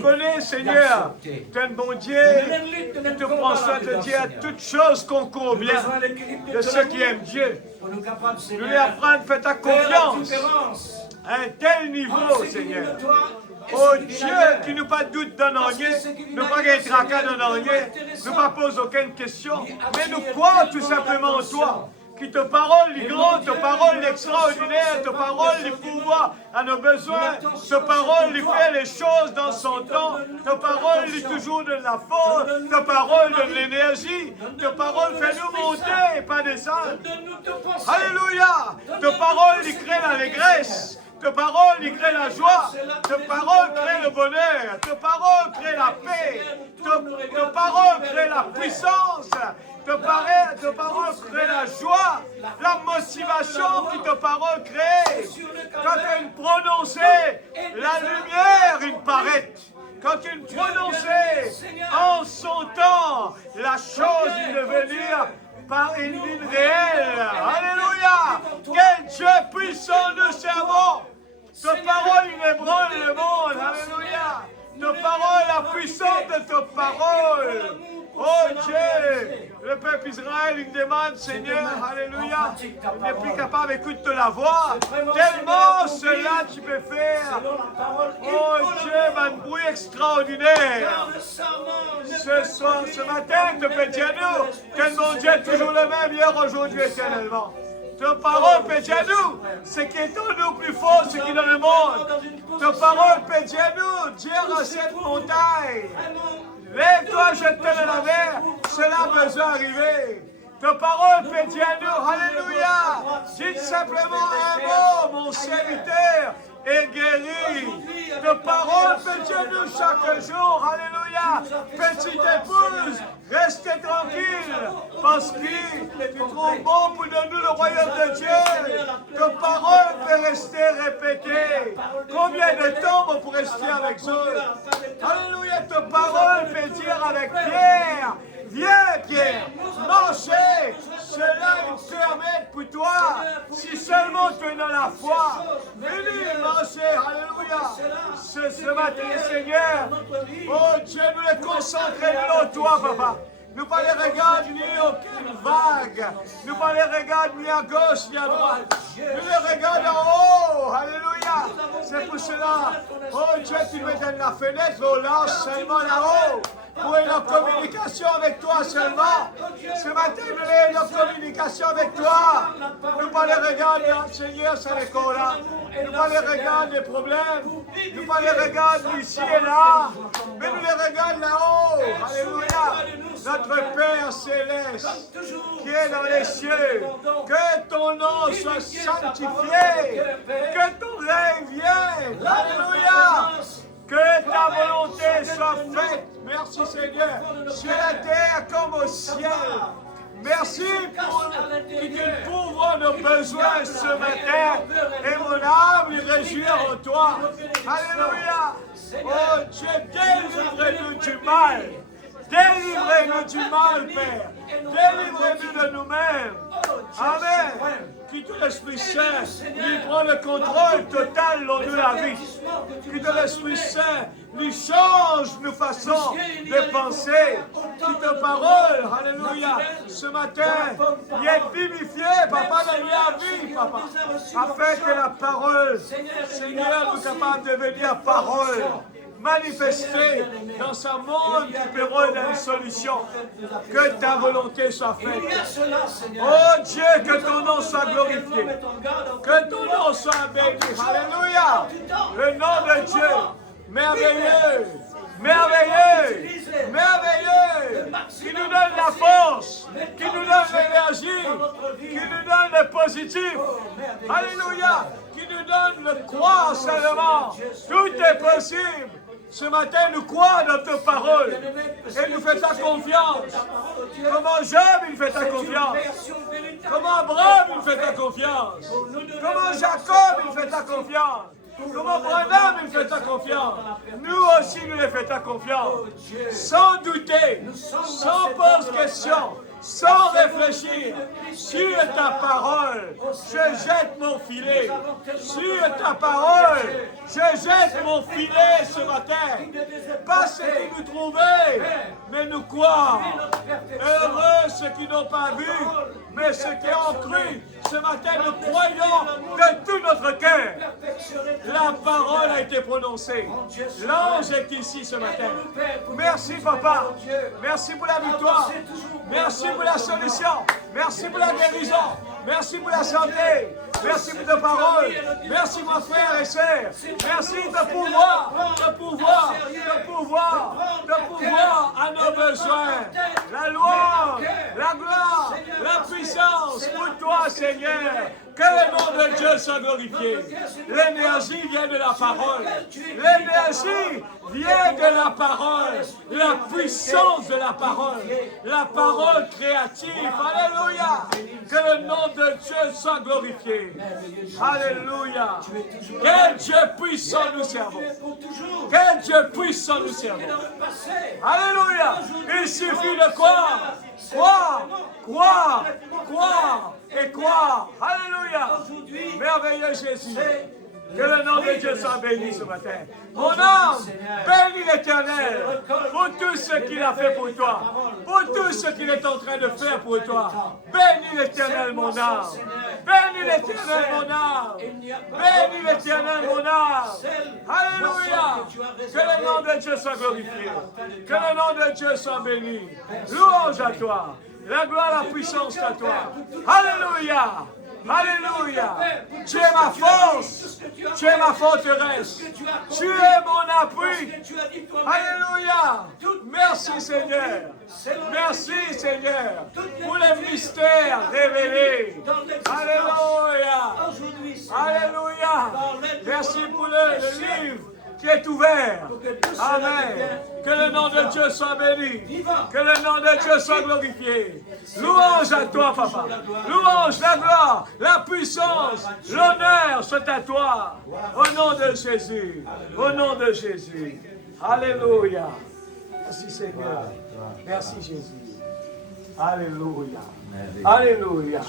connais, Seigneur, tu es un bon Dieu, tu te prends soin de Dieu à toutes choses concourent bien de ceux qui aiment Dieu. Nous les apprendre, fais ta confiance à un tel niveau, Seigneur. Oh Dieu, qui nous pas doute d'un rien, nous pas gagne tracas d'un rien, nous pas pose aucune question, mais nous croyons tout simplement en toi. Qui te parole est grande, te parole est extraordinaire, te parole est pouvoir à nos besoins, te parole est fait les choses dans son temps, te parole est toujours de la force, te parole de l'énergie, te parole fait nous monter et pas descendre. Alléluia! Te parole est crée l'allégresse. Ta parole y crée la joie, ta parole crée le bonheur, ta parole crée la paix, ta parole crée la puissance, ta parole crée la joie, la motivation que ta parole crée. Quand tu prononces la lumière, il paraît. Quand tu prononces en son temps, la chose est devenir par une ligne réelle. Alléluia! Quel Dieu puissant nous servons! Ta parole, il ébranle le monde. Alléluia! Ta parole, la puissance de ta parole. Oh Dieu! Le peuple Israël, il demande, Seigneur, Alléluia, il n'est plus capable d'écouter la voix. Tellement cela tu peux faire. Oh Dieu, un bruit extraordinaire. Ce matin, te peux dire nous, que mon Dieu est toujours le même hier, aujourd'hui, éternellement. Ta parole peut dire nous, ce qui est en nous plus fort, ce qui est dans le monde. Ta parole peut dire nous, dire à cette montagne. Lève-toi, jette-toi dans la mer, cela a besoin d'arriver. Ta parole peut dire nous, alléluia. Dites simplement un mot, mon serviteur, et guéris. Ta parole fait Dieu nous chaque jour. Alléluia. Petite épouse, restez tranquille parce que tu trouves bon pour nous le royaume de Dieu. Ta parole peut rester répétée. Combien de temps on pourrait rester avec eux? Alléluia. Ta parole peut dire avec Pierre. Viens Pierre, marchez, cela est une permet pour toi, si seulement tu es dans la foi. Venez marcher, alléluia. Ce matin, Seigneur, oh Dieu, nous les concentrer en toi, papa. Nous pas les regarder ni aucune vague. Nous pas les regarder ni à gauche ni à droite. Nous les regardons en haut. Alléluia. C'est pour cela, oh Dieu, tu me donnes la fenêtre au large seulement là-haut. Pour une communication avec toi seulement. Ce matin, nous avons une communication avec toi. Nous pas les regarder, Seigneur, c'est l'école là. Nous pas les regarder les problèmes. Nous pas les regarder ici et là. Mais nous les regardons là-haut. Alléluia. Notre Père céleste, qui est dans les cieux, que ton nom soit sanctifié, que ton règne vienne. Alléluia. Que ta volonté soit faite. Merci Seigneur. Sur la terre comme au ciel. Merci pour que tu pourvoies nos besoins ce matin. Et mon âme lui réjouit en toi. Alléluia. Oh Dieu, délivre-nous du mal. Délivrez-nous du mal, Père. Délivrez-nous de nous-mêmes. Amen. Que l'Esprit Saint lui prend le contrôle total lors de la vie. Que l'Esprit Saint lui change nos façons de penser. Que ta parole, alléluia, ce matin, y est vivifiée, papa, dans la vie, papa. Afin que la parole, Seigneur, nous capable de devenir parole. Manifester dans ce monde qui peut donner une solution. Que ta volonté soit faite. Oh Dieu, que ton nom soit glorifié. Que ton nom soit béni. Alléluia. Le nom de Dieu, merveilleux, merveilleux, merveilleux, qui nous donne la force, qui nous donne l'énergie, qui nous donne le positif. Alléluia. Qui nous donne le croire seulement. Tout est possible. Ce matin, nous croyons dans ta parole et nous faisons ta confiance. Comment Job, il fait ta confiance. Comment Abraham, il fait ta confiance. Comment Jacob, il fait ta confiance. Comment Branham, il fait ta confiance. Nous aussi, nous les faisons ta confiance. Sans douter, sans poser question. Sans réfléchir, sur ta parole, je jette mon filet. Sur ta parole, je jette mon filet ce matin. Pas ce qui nous trouvaient, mais nous croire. Heureux ceux qui n'ont pas vu, mais ceux qui ont cru. Ce matin, nous croyons de tout notre cœur. La parole a été prononcée. L'ange est ici ce matin. Merci, papa. Merci pour la victoire. Merci pour la solution. Merci pour la guérison. Merci pour la santé. Merci pour ta parole. Merci, mon frère et sœur. Merci de pouvoir à nos besoins. La louange, la gloire, la puissance pour toi, Seigneur. Que le nom de Dieu soit glorifié. L'énergie vient de la parole. L'énergie vient de la parole. La puissance de la parole. La parole créative. Alléluia. Que le nom de Dieu soit glorifié. Alléluia. Quel Dieu puissant nous servons. Quel Dieu puissant nous servons. Alléluia. Il suffit de croire. Croire, croire, croire et croire. Alléluia. Merveilleux Jésus. Que le nom de Dieu soit béni ce matin. Mon âme, bénis l'Éternel pour tout ce qu'il a fait pour toi. Pour tout ce qu'il est en train de faire pour toi. Bénis l'Éternel, mon âme. Bénis l'Éternel, mon âme. Bénis l'Éternel, mon âme. Alléluia. Que le nom de Dieu soit glorifié. Que le nom de Dieu soit béni. Louange à toi. La gloire, la puissance à toi. Alléluia. Alléluia. Tu es ma force. Tu es ma forteresse. Tu es mon appui. Alléluia. Merci Seigneur. Merci Seigneur pour les mystères révélés. Alléluia. Alléluia. Merci pour le livre qui est ouvert. Amen. Que le nom de Dieu soit béni. Que le nom de Dieu soit glorifié. Louange à toi, papa. Louange, la gloire, la puissance, l'honneur soit à toi. Au nom de Jésus. Au nom de Jésus. Alléluia. Merci Seigneur. Merci Jésus. Alléluia. Alléluia.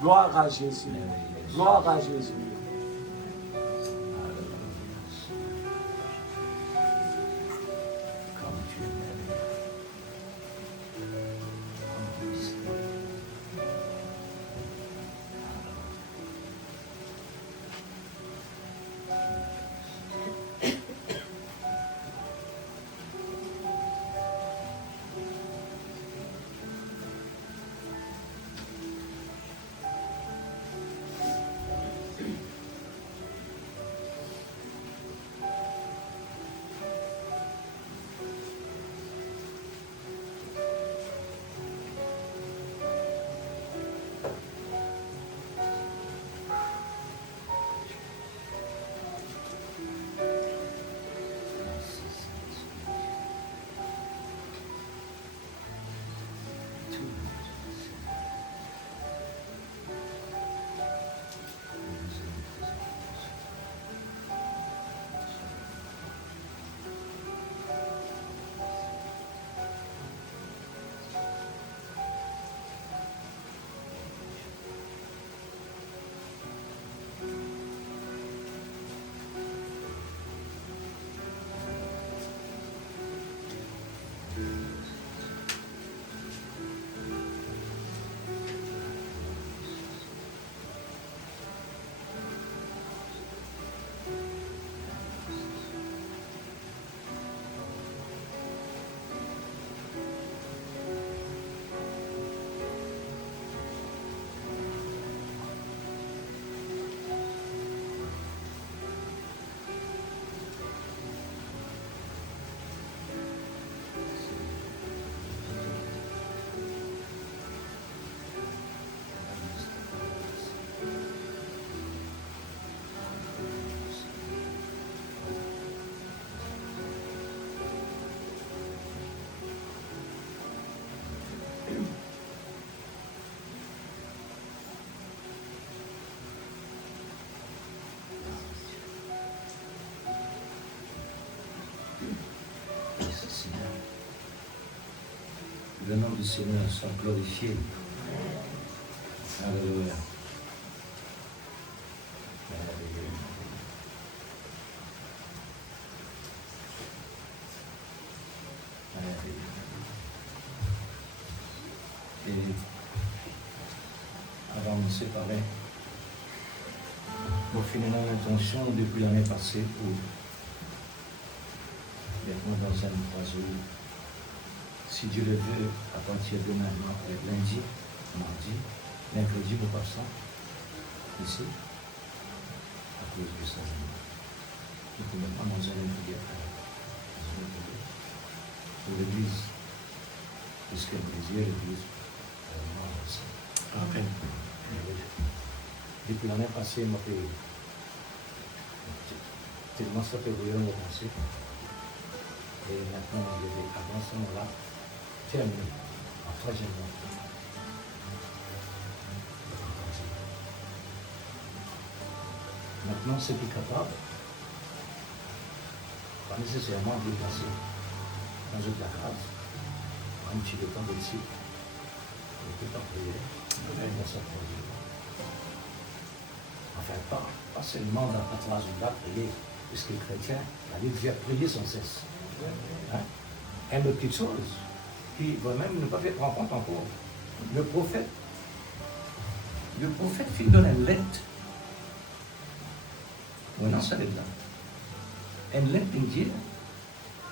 Gloire à Jésus. Gloire à Jésus. Le nom du Seigneur soit glorifié. Alléluia. Et avant de nous séparer, nous finissons l'intention depuis l'année passée pour maintenant dans un 3 jours. Si Dieu le veut, à partir de maintenant, lundi, mardi, mercredi, vous passez ici, à cause du Saint-Jean. Nous pouvons pas manger une prière pour l'Église, puisque l'Église, Amen. depuis l'année passée, m'a fait tellement ça fait brûler mon pensée. Et maintenant, je vais avant ce moment-là, terminer en 3e mois. Maintenant, ceux qui sont capables, pas nécessairement déplacer dans une grâce, un petit peu de temps ici, on peut pas prier, dans sa prière. Enfin, pas seulement dans la phase où on va prier, puisque les chrétiens, la Bible dit prier sans cesse. Hein? Et de petites choses qui vont même ne pas faire prendre compte encore. Le prophète fit donner une lettre. Oui, non, ça va être là. Une lettre indienne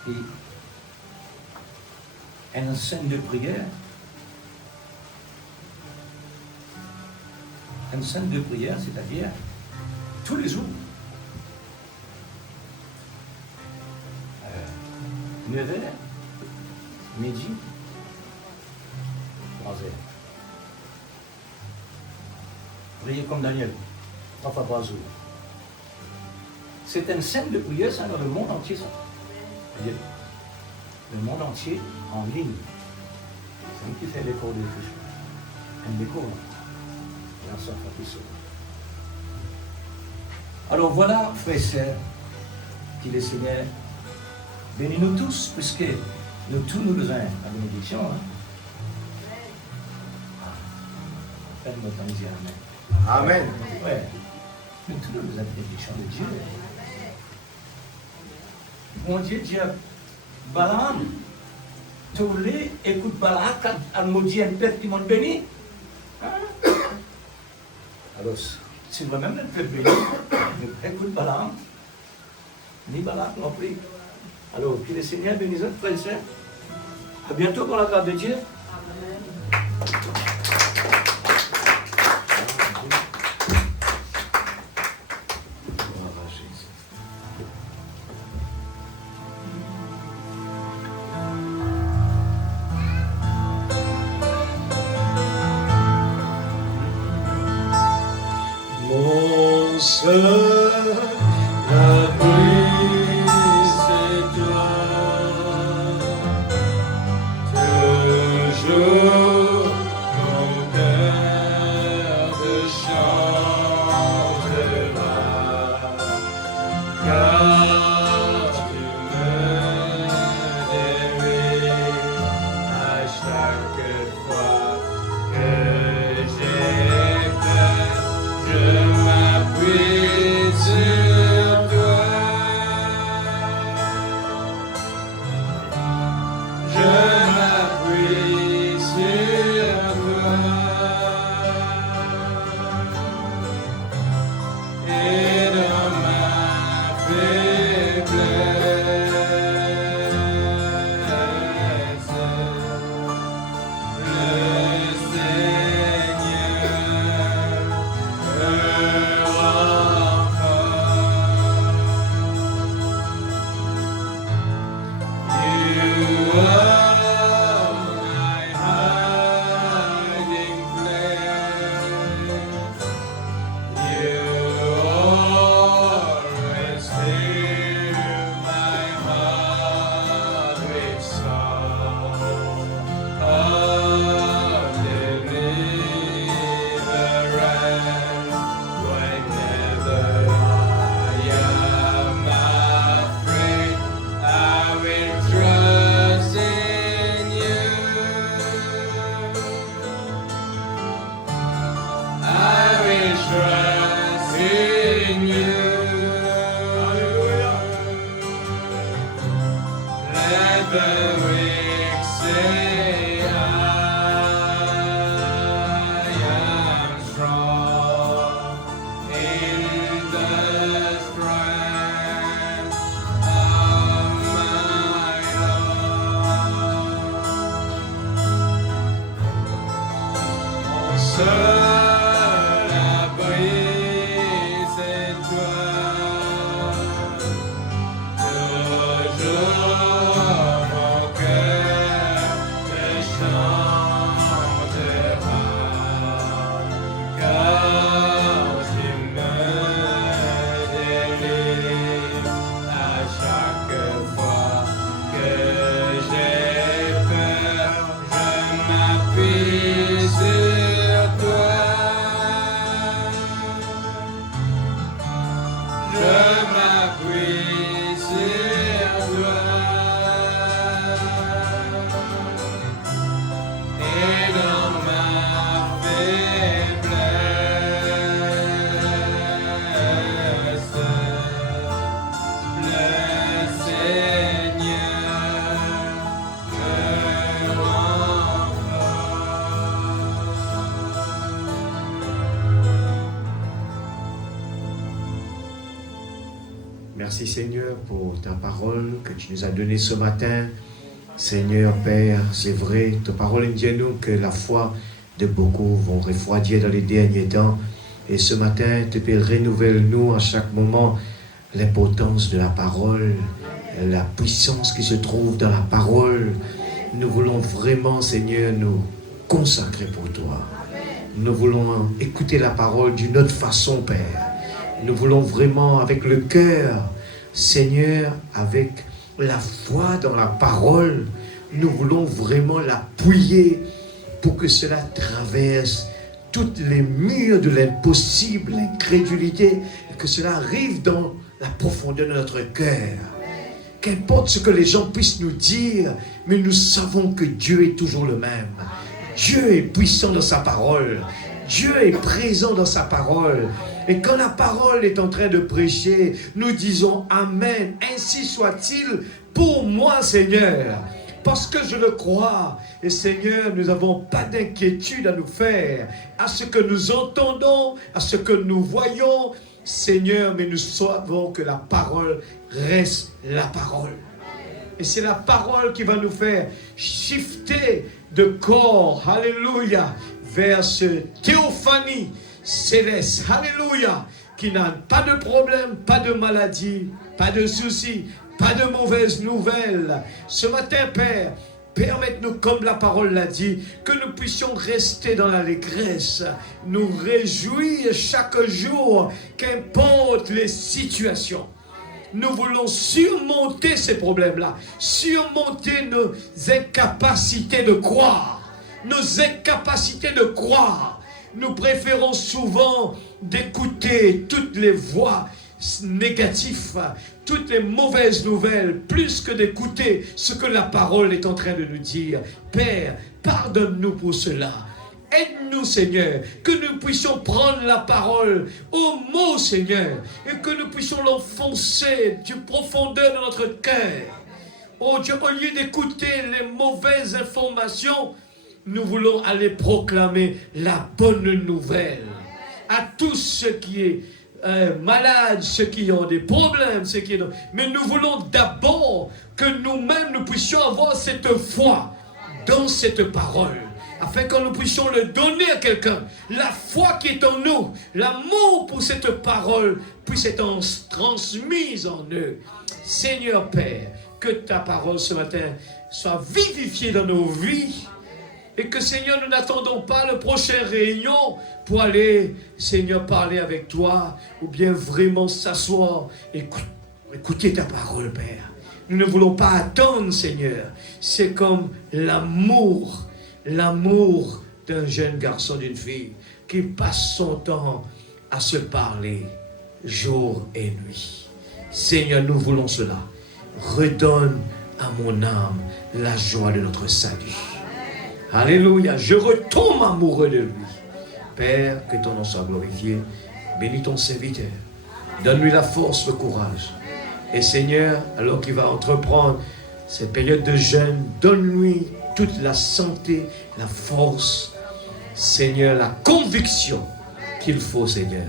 et une scène de prière. une scène de prière, c'est-à-dire tous les jours. 9h, midi, 3h. Priez comme Daniel, 3 fois par jour. C'est une scène de prière, ça, dans le monde entier, ça. C'est-à-dire, le monde entier en ligne. C'est nous qui fait les cours de Christ. Un des cours. Là, ça fait tout ça. Alors voilà, frères et sœurs, qui le Seigneur bénis nous tous, puisque nous tous nous besoin de la bénédiction. Faites-moi tant dire Amen. Amen. Ouais. Nous tous nous besoin de la bénédiction de Dieu. Mon Dieu dit à Balaam, tu voulais écoute Balak, à maudit un peuple qui m'a béni. Alors, si vraiment le peuple béni, écoute Balaam, ni Balak non plus. Alors, que le Seigneur bénisse notre frère et sœurs. À bientôt pour la grâce de Dieu. Mon seul abri, c'est toi. Toujours mon cœur te chantera, car tu me délivres à chaque fois que j'ai peur. Je m'appuie sur toi. Je m'appuie sur toi. Et dans ma faiblesse, le trust in you. Let the weak say I am strong in the strength of my Lord. Seul abri, c'est toi. Toujours mon cœur te chantera, car tu me délivres à chaque fois que j'ai peur. Je m'appuie sur toi. Je m'appuie sur toi. Et dans ma faiblesse, le Seigneur me Merci Seigneur pour ta parole que tu nous as donnée ce matin. Seigneur Père, c'est vrai, ta parole dit nous que la foi de beaucoup vont refroidir dans les derniers temps. Et ce matin, Père, renouvelle-nous à chaque moment l'importance de la parole, la puissance qui se trouve dans la parole. Nous voulons vraiment, Seigneur, nous consacrer pour toi. Nous voulons écouter la parole d'une autre façon, Père. Nous voulons vraiment, avec le cœur, Seigneur, avec la foi dans la parole, nous voulons vraiment l'appuyer pour que cela traverse toutes les murs de l'impossible, l'incrédulité, et que cela arrive dans la profondeur de notre cœur. Qu'importe ce que les gens puissent nous dire, mais nous savons que Dieu est toujours le même. Dieu est puissant dans sa parole. Dieu est présent dans sa parole. Et quand la parole est en train de prêcher, nous disons Amen. Ainsi soit-il pour moi, Seigneur. Parce que je le crois. Et Seigneur, nous n'avons pas d'inquiétude à nous faire. À ce que nous entendons, à ce que nous voyons, Seigneur, mais nous savons que la parole reste la parole. Et c'est la parole qui va nous faire shifter de corps, alléluia, vers ce théophanie céleste, alléluia, qui n'a pas de problème, pas de maladie, pas de soucis, pas de mauvaises nouvelles. Ce matin, Père, permette-nous, comme la parole l'a dit, que nous puissions rester dans l'allégresse, nous réjouir chaque jour, qu'importe les situations. Nous voulons surmonter ces problèmes-là, surmonter nos incapacités de croire, nos incapacités de croire. Nous préférons souvent d'écouter toutes les voix négatives, toutes les mauvaises nouvelles, plus que d'écouter ce que la parole est en train de nous dire. Père, pardonne-nous pour cela. Aide-nous, Seigneur, que nous puissions prendre la parole au mot, Seigneur, et que nous puissions l'enfoncer du profondeur de notre cœur. Oh Dieu, au lieu d'écouter les mauvaises informations, nous voulons aller proclamer la bonne nouvelle à tous ceux qui sont malades, ceux qui ont des problèmes, ceux qui ont... Mais nous voulons d'abord que nous-mêmes nous puissions avoir cette foi dans cette parole, afin que nous puissions le donner à quelqu'un. La foi qui est en nous, l'amour pour cette parole puisse être transmise en eux. Seigneur Père, que ta parole ce matin soit vivifiée dans nos vies. Et que, Seigneur, nous n'attendons pas le prochain réunion pour aller, Seigneur, parler avec toi, ou bien vraiment s'asseoir et écouter ta parole, Père. Nous ne voulons pas attendre, Seigneur. C'est comme l'amour d'un jeune garçon, d'une fille, qui passe son temps à se parler jour et nuit. Seigneur, nous voulons cela. Redonne à mon âme la joie de notre salut. Alléluia, je retombe amoureux de lui. Père, que ton nom soit glorifié. Bénis ton serviteur. Donne-lui la force, le courage. Et Seigneur, alors qu'il va entreprendre cette période de jeûne, donne-lui toute la santé, la force, Seigneur, la conviction qu'il faut, Seigneur.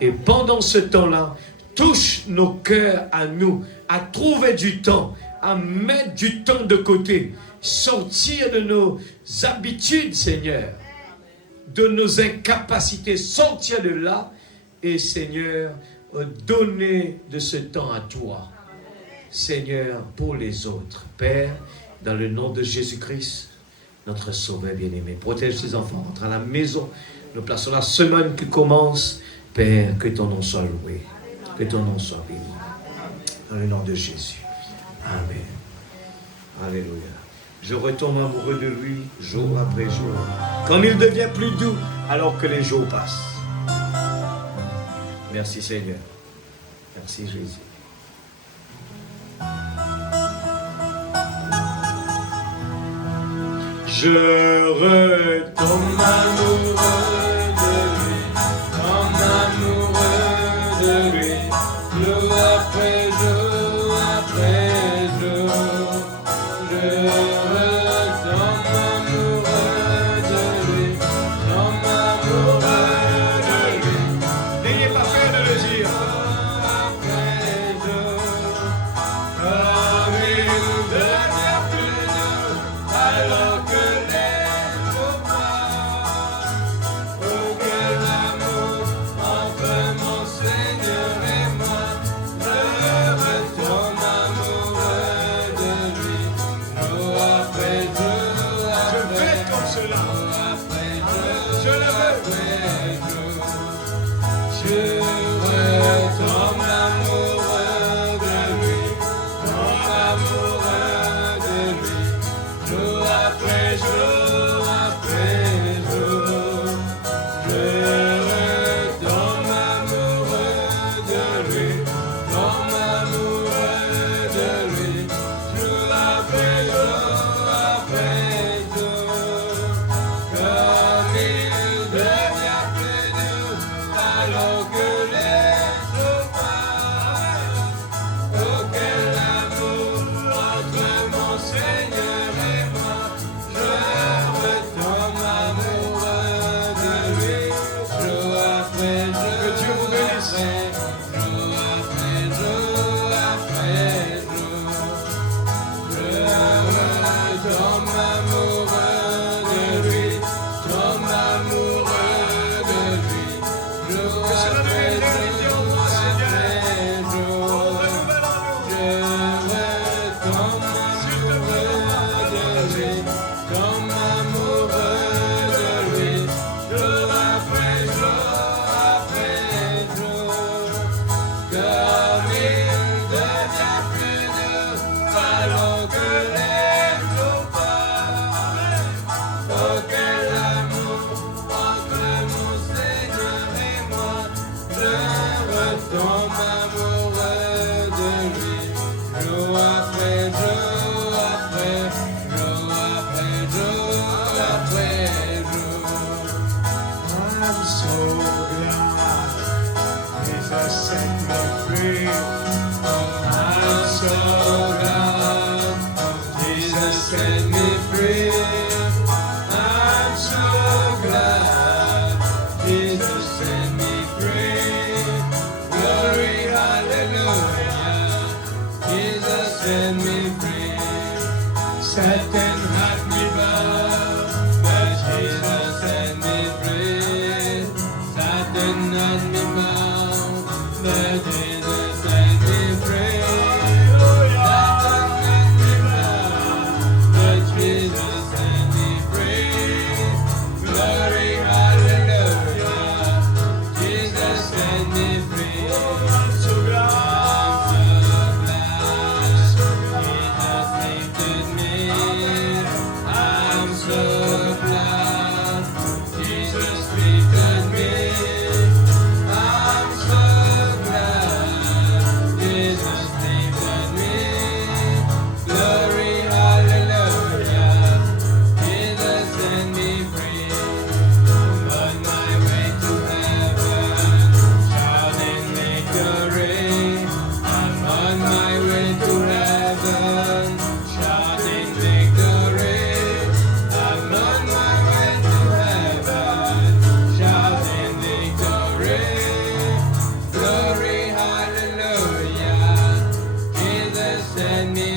Et pendant ce temps-là, touche nos cœurs à nous, à trouver du temps, à mettre du temps de côté, sortir de nos habitudes, Seigneur, de nos incapacités, sortir de là et, Seigneur, donner de ce temps à toi, Seigneur, pour les autres. Père, dans le nom de Jésus-Christ, notre Sauveur bien-aimé, protège tes enfants, entre à la maison. Nous plaçons la semaine qui commence. Père, que ton nom soit loué, que ton nom soit béni. Dans le nom de Jésus. Amen. Alléluia. Je retombe amoureux de lui jour après jour. Comme il devient plus doux alors que les jours passent. Merci Seigneur. Merci Jésus. Je retombe amoureux de lui, comme amoureux de lui, jour après jour après jour. Je retombe amoureux de lui, comme amoureux de lui. N'ayez pas peur de le dire. Après jour, comme il devient plus doux, alors que les jours passent. Je le veux. Je retombe amoureux de lui, tombe amoureux de lui, jour après jour après jour. Je retombe amoureux de lui, tombe amoureux de lui, jour après jour après jour. Comme il devient plus doux, alors que les jours passent. Oh, quel amour entre mon Seigneur et moi. Je retombe amoureux de lui, jour après jour. Que Dieu vous bénisse. Jour après jour après jour. Je retombe amoureux de lui, tombe amoureux de lui, jour Que cela après devienne réalité en moi, jour Seigneur. après Oh, jour. renouvelle en nous. Je retombe amoureux de lui, tombe amoureux de lui, jour après jour après jour. Comme il devient plus doux, alors que les jours passent. Oh, quel amour entre mon Seigneur et moi. Je retombe amoureux de lui, jour après jour après jour après jour après jour. I'm so glad Jesus set me free. I'm so glad Jesus set me free. I'm so glad Jesus set me free. Glory, hallelujah. Jesus set me free. Satan had me bound, but Jesus set me free. Satan had me bound, but Jesus set me free. Satan had me bound, but Jesus set me free. Glory, hallelujah. Jesus set me free. I'm so glad. I'm so glad Jesus lifted me. I'm so glad Jesus lifted me. Glory, hallelujah. Jesus set me free. I'm on my way to heaven, shouting victory. I'm on my way to heaven, shouting victory. I'm on my way to heaven, shouting victory. Glory, hallelujah. Jesus set me